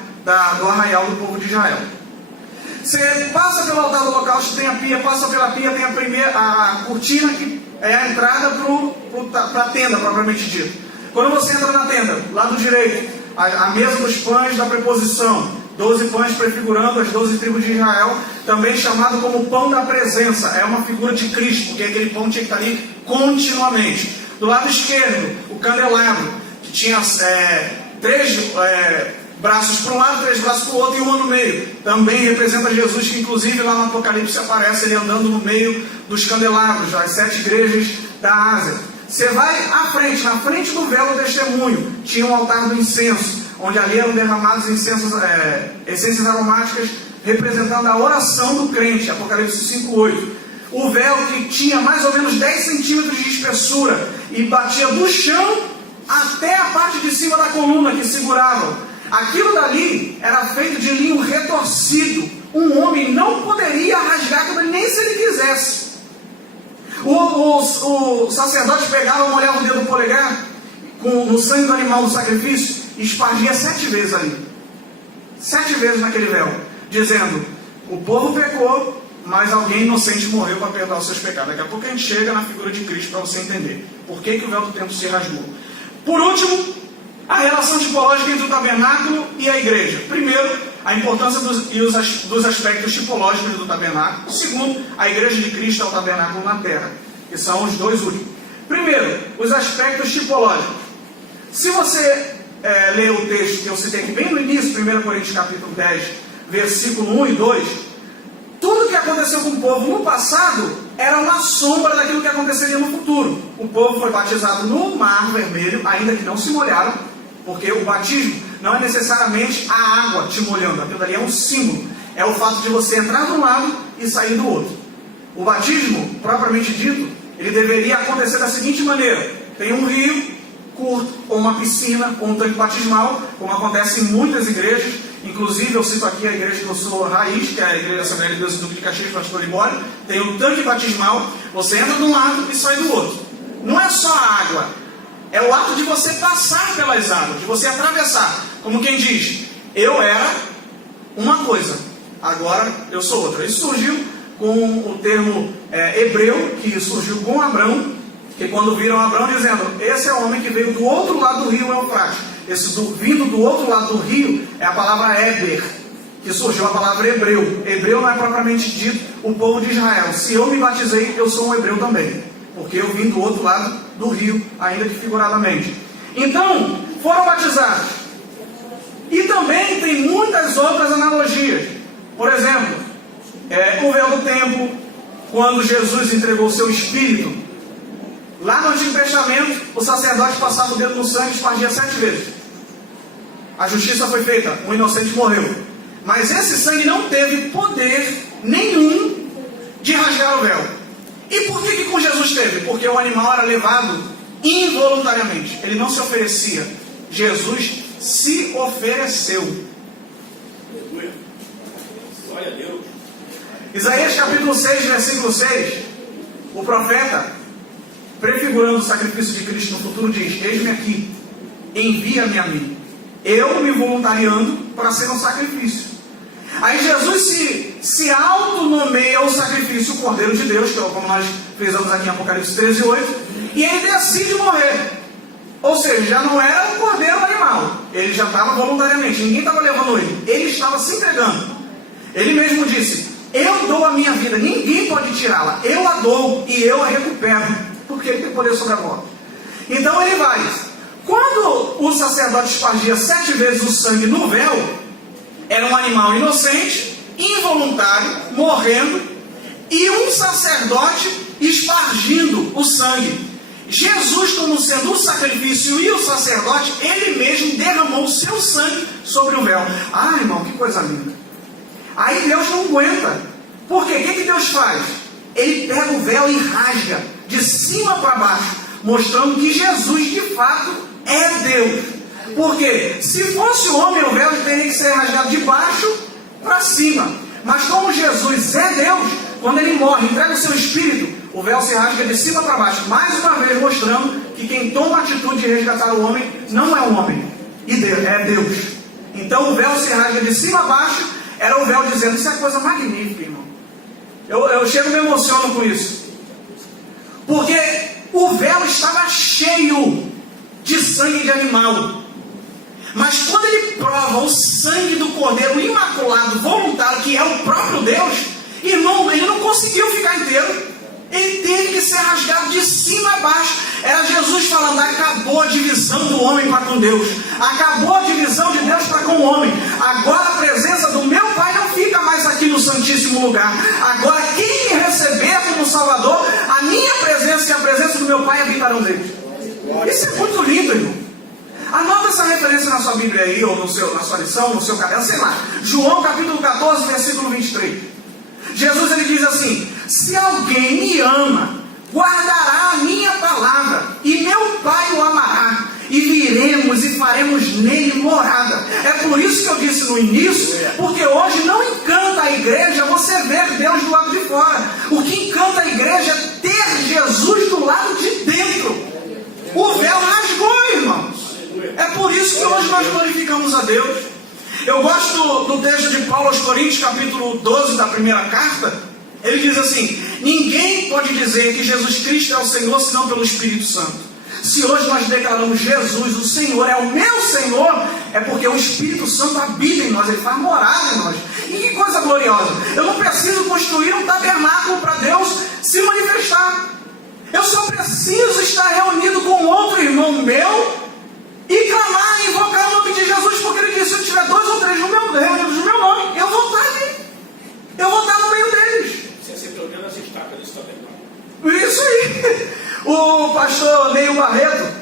do arraial do povo de Israel. Você passa pelo altar do holocausto, tem a pia, passa pela pia, tem a cortina que é a entrada para a tenda, propriamente dito. Quando você entra na tenda, lado direito, a mesa dos pães da preposição, 12 pães prefigurando as 12 tribos de Israel, também chamado como pão da presença. É uma figura de Cristo, porque aquele pão tinha que estar ali continuamente. Do lado esquerdo, o candelabro, que tinha 3 braços para um lado, 3 braços para o outro e uma no meio. Também representa Jesus, que inclusive lá no Apocalipse aparece ele andando no meio dos candelabros, das 7 igrejas da Ásia. Você vai à frente, na frente do véu do testemunho, tinha um altar do incenso, onde ali eram derramados essências aromáticas, representando a oração do crente, Apocalipse 5:8. O véu que tinha mais ou menos 10 centímetros de espessura e batia do chão até a parte de cima da coluna que segurava. Aquilo dali era feito de linho retorcido. Um homem não poderia rasgar aquilo nem se ele quisesse. O sacerdote pegava, molhava o dedo polegar no sangue do animal do sacrifício e espargia 7 vezes ali. 7 vezes naquele véu, dizendo: o povo pecou, mas alguém inocente morreu para perdoar os seus pecados. Daqui a pouco a gente chega na figura de Cristo para você entender por que o véu do templo se rasgou. Por último, a relação tipológica entre o tabernáculo e a igreja. Primeiro, a importância dos aspectos tipológicos do tabernáculo. Segundo, a igreja de Cristo é o tabernáculo na terra, que são os dois últimos. Primeiro, os aspectos tipológicos. Se você ler o texto que eu citei aqui bem no início, 1 Coríntios capítulo 10, versículo 1 e 2, tudo que aconteceu com o povo no passado era uma sombra daquilo que aconteceria no futuro. O povo foi batizado no Mar Vermelho, ainda que não se molharam, porque o batismo não é necessariamente a água te molhando, aquilo dali é um símbolo. É o fato de você entrar de um lado e sair do outro. O batismo, propriamente dito, ele deveria acontecer da seguinte maneira: tem um rio curto, ou uma piscina, ou um tanque batismal, como acontece em muitas igrejas. Inclusive, eu cito aqui a igreja que eu sou raiz, que é a igreja da Assembleia de Deus do Duque de Caxias, pastor Libório. Tem um tanque batismal, você entra de um lado e sai do outro. Não é só a água, é o ato de você passar pelas águas, de você atravessar. Como quem diz: eu era uma coisa, agora eu sou outra. Isso surgiu com o termo hebreu, que surgiu com Abrão, que quando viram Abrão dizendo: esse é o homem que veio do outro lado do rio Eufrates. Vindo do outro lado do rio é a palavra Eber, que surgiu a palavra hebreu. Hebreu não é propriamente dito o povo de Israel. Se eu me batizei, eu sou um hebreu também, porque eu vim do outro lado do rio, ainda que figuradamente. Então, foram batizados. E também tem muitas outras analogias. Por exemplo, o véu do templo, quando Jesus entregou o seu espírito, lá no Antigo Testamento, o sacerdote passava o dedo no sangue e espargia 7 vezes. A justiça foi feita, um inocente morreu. Mas esse sangue não teve poder nenhum de rasgar o véu. E por que com Jesus teve? Porque o animal era levado involuntariamente. Ele não se oferecia. Jesus se ofereceu. Aleluia. Isaías capítulo 6, versículo 6, o profeta, prefigurando o sacrifício de Cristo no futuro, diz: eis-me aqui, envia-me a mim, eu me voluntariando para ser um sacrifício. Aí Jesus se autonomeia o sacrifício, o Cordeiro de Deus, que é como nós frisamos aqui em Apocalipse 13, 8, e ele decide morrer. Ou seja, já não era um cordeiro animal, ele já estava voluntariamente, ninguém estava levando ele estava se entregando. Ele mesmo disse: eu dou a minha vida, ninguém pode tirá-la, eu a dou e eu a recupero, porque ele tem poder sobre a morte. Então ele vai. Quando o sacerdote espargia 7 vezes o sangue no véu, era um animal inocente, involuntário, morrendo, e um sacerdote espargindo o sangue. Jesus, como sendo o sacrifício e o sacerdote, ele mesmo derramou o seu sangue sobre o véu. Ah, irmão, que coisa linda. Aí Deus não aguenta. Por quê? O que Deus faz? Ele pega o véu e rasga de cima para baixo, mostrando que Jesus de fato é Deus. Porque se fosse homem, o véu teria que ser rasgado de baixo para cima. Mas como Jesus é Deus, quando ele morre, entrega o seu espírito, o véu se rasga de cima para baixo, mais uma vez mostrando que quem toma a atitude de resgatar o homem não é um homem, é Deus. Então o véu se rasga de cima a baixo, era o véu dizendo: isso é coisa magnífica, irmão. Eu chego e me emociono com isso. Porque o véu estava cheio de sangue de animal. Mas quando ele prova o sangue do Cordeiro imaculado, voluntário, que é o próprio Deus, irmão, ele não conseguiu ficar inteiro. Ele teve que ser rasgado de cima a baixo. Era Jesus falando: acabou a divisão do homem para com Deus. Acabou a divisão de Deus para com o homem. Agora a presença do meu Pai não fica mais aqui no Santíssimo Lugar. Agora quem me receber como Salvador, a minha presença e a presença do meu Pai habitarão deles. Isso é muito lindo, irmão. Anota essa referência na sua Bíblia aí, ou na sua lição, no seu caderno, sei lá. João capítulo 14, versículo 23. Jesus ele diz assim: se alguém me ama, guardará a minha palavra, e meu Pai o amará, e viremos e faremos nele morada. É por isso que eu disse no início, porque hoje não encanta a igreja você ver Deus do lado de fora. O que encanta a igreja é ter Jesus do lado de dentro. O véu rasgou, irmãos. É por isso que hoje nós glorificamos a Deus. Eu gosto do texto de Paulo aos Coríntios, capítulo 12 da primeira carta. Ele diz assim: ninguém pode dizer que Jesus Cristo é o Senhor senão pelo Espírito Santo. Se hoje nós declaramos Jesus, o Senhor é o meu Senhor, é porque o Espírito Santo habita em nós, ele faz morada em nós. E que coisa gloriosa! Eu não preciso construir um tabernáculo para Deus se manifestar. Eu só preciso estar reunido com outro irmão meu e clamar e invocar o nome de Jesus, porque ele disse: se eu tiver 2 ou 3 reunidos no meu nome, eu vou estar ali. Eu vou estar no meio deles. Você sempre olhando as estacas desse tabernáculo. Isso aí. O pastor Neil Barreto,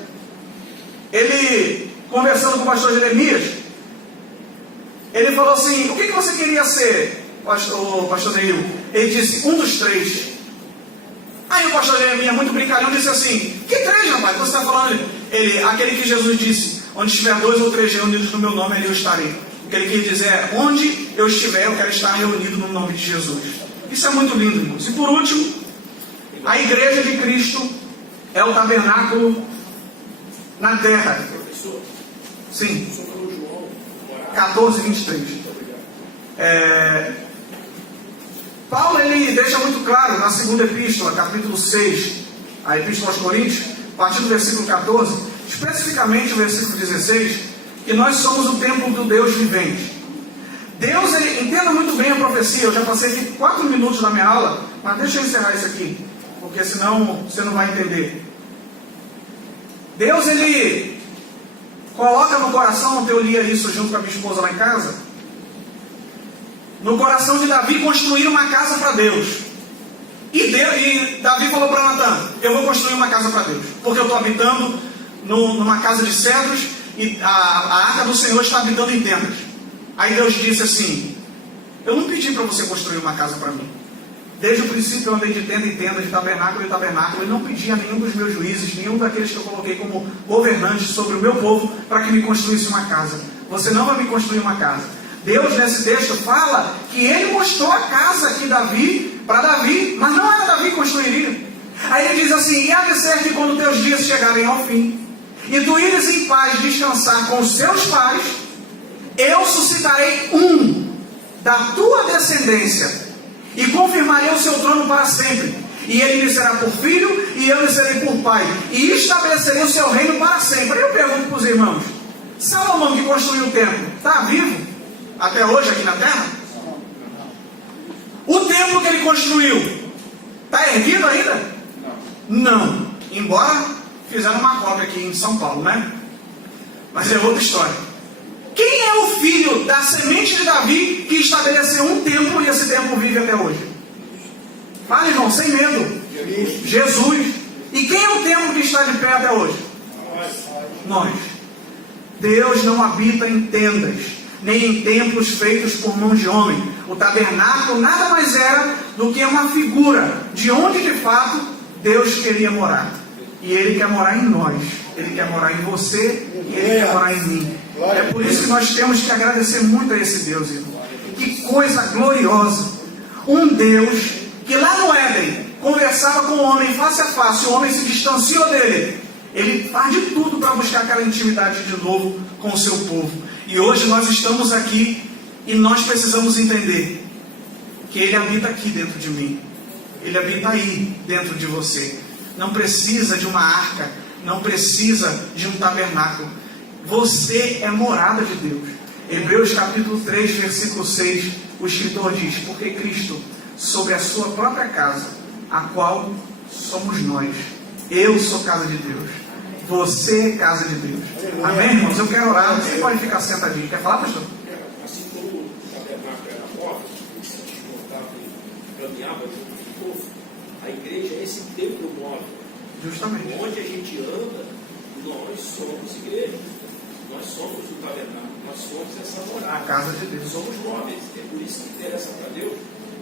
ele, conversando com o pastor Jeremias, ele falou assim: o que você queria ser, pastor Neil? Ele disse: um dos 3. Aí o pastor Jeremias, muito brincalhão, disse assim: que 3, rapaz? Você está falando? Ele, aquele que Jesus disse: onde estiver 2 ou 3 reunidos no meu nome, ali eu estarei. O que ele quer dizer é: onde eu estiver, eu quero estar reunido no nome de Jesus. Isso é muito lindo, irmãos. E por último, a igreja de Cristo é o tabernáculo na terra. Professor? Sim. O senhor falou João 14, 23. Paulo ele deixa muito claro na segunda epístola, capítulo 6, a epístola aos Coríntios, a partir do versículo 14, especificamente o versículo 16, que nós somos o templo do Deus vivente. Deus, ele entenda muito bem a profecia. Eu já passei aqui 4 minutos na minha aula, mas deixa eu encerrar isso aqui, porque senão você não vai entender. Deus, ele coloca no coração, ontem eu lia isso junto com a minha esposa lá em casa, no coração de Davi construir uma casa para Deus. E Davi falou para Natan: eu vou construir uma casa para Deus, porque eu estou habitando numa casa de cedros e a arca do Senhor está habitando em tendas. Aí Deus disse assim: eu não pedi para você construir uma casa para mim. Desde o princípio eu andei de tenda em tenda, de tabernáculo em tabernáculo, e não pedi a nenhum dos meus juízes, nenhum daqueles que eu coloquei como governantes sobre o meu povo, para que me construísse uma casa. Você não vai me construir uma casa. Deus, nesse texto, fala que ele mostrou a casa que Davi, para Davi, mas não era Davi que construiria. Aí ele diz assim: e há de ser que quando teus dias chegarem ao fim, e tu ires em paz descansar com os seus pais, eu suscitarei um da tua descendência, e confirmarei o seu trono para sempre. E ele lhe será por filho, e eu lhe serei por pai, e estabelecerei o seu reino para sempre. Aí eu pergunto para os irmãos: Salomão, que construiu o templo, está vivo até hoje aqui na terra? O templo que ele construiu está erguido ainda? Não. Embora fizeram uma cópia aqui em São Paulo, né? Mas é outra história. Quem é o filho da semente de Davi que estabeleceu um templo e esse templo vive até hoje? Fala, irmão, sem medo. Jesus. E quem é o templo que está de pé até hoje? Nós. Deus não habita em tendas, nem em templos feitos por mãos de homem. O tabernáculo nada mais era do que uma figura de onde de fato Deus queria morar. E Ele quer morar em nós. Ele quer morar em você e Ele quer morar em mim. É por isso que nós temos que agradecer muito a esse Deus, irmão. Que coisa gloriosa. Um Deus que lá no Éden conversava com o homem face a face, o homem se distanciou dele. Ele faz de tudo para buscar aquela intimidade de novo com o seu povo. E hoje nós estamos aqui e nós precisamos entender que Ele habita aqui dentro de mim. Ele habita aí dentro de você. Não precisa de uma arca, não precisa de um tabernáculo. Você é morada de Deus. Hebreus capítulo 3, versículo 6, o escritor diz: porque Cristo, sobre a sua própria casa, a qual somos nós. Eu sou casa de Deus. Você é casa de Deus. Amém, irmãos? Eu quero orar. Você pode ficar sentadinho. Quer falar, pastor? Assim como o tabernáculo era móvel, se desmontava e caminhava junto com o povo, a igreja é esse templo móvel. Justamente. Onde a gente anda, nós somos igreja. Nós somos o tabernáculo. Nós somos essa morada. A casa de Deus. Somos móveis. É por isso que interessa para Deus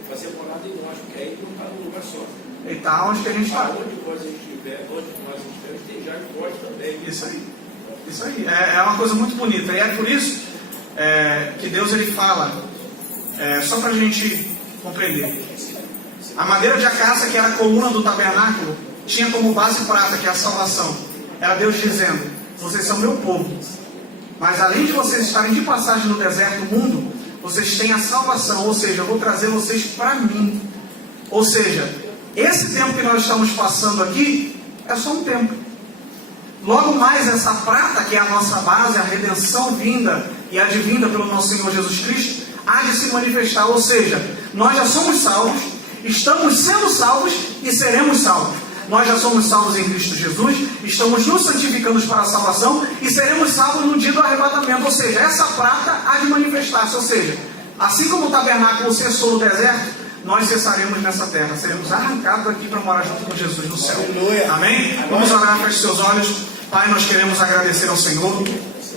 fazer morada em nós, porque aí não está num lugar só. Ele está onde que a gente está. Aonde nós estiver, onde nós estivermos, tem já pode também. Isso aí. Isso aí. É uma coisa muito bonita. E é por isso que Deus ele fala, só para a gente compreender. A madeira de acácia, que era a coluna do tabernáculo, tinha como base prata, que é a salvação. Era Deus dizendo: vocês são meu povo, mas além de vocês estarem de passagem no deserto do mundo, vocês têm a salvação, ou seja, eu vou trazer vocês para mim. Ou seja, esse tempo que nós estamos passando aqui é só um tempo. Logo mais, essa prata, que é a nossa base, a redenção vinda e advinda pelo nosso Senhor Jesus Cristo, há de se manifestar. Ou seja, nós já somos salvos, estamos sendo salvos e seremos salvos. Nós já somos salvos em Cristo Jesus, estamos nos santificando para a salvação e seremos salvos no dia do arrebatamento. Ou seja, essa prata há de manifestar-se. Ou seja, assim como o tabernáculo cessou no deserto, nós cessaremos nessa terra, seremos arrancados daqui para morar junto com Jesus no céu. Aleluia. Amém? Vamos orar, feche seus olhos. Pai, nós queremos agradecer ao Senhor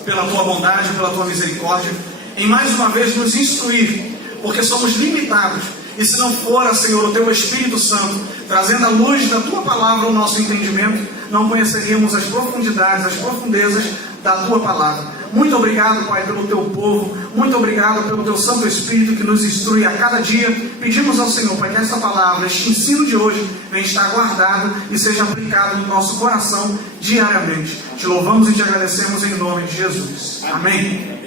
pela tua bondade, pela tua misericórdia, em mais uma vez nos instruir, porque somos limitados. E se não for, Senhor, o Teu Espírito Santo, trazendo a luz da Tua palavra ao nosso entendimento, não conheceríamos as profundidades, as profundezas da Tua palavra. Muito obrigado, Pai, pelo Teu povo. Muito obrigado pelo Teu Santo Espírito que nos instrui a cada dia. Pedimos ao Senhor, Pai, que esta palavra, este ensino de hoje, venha estar guardado e seja aplicado no nosso coração diariamente. Te louvamos e te agradecemos em nome de Jesus. Amém.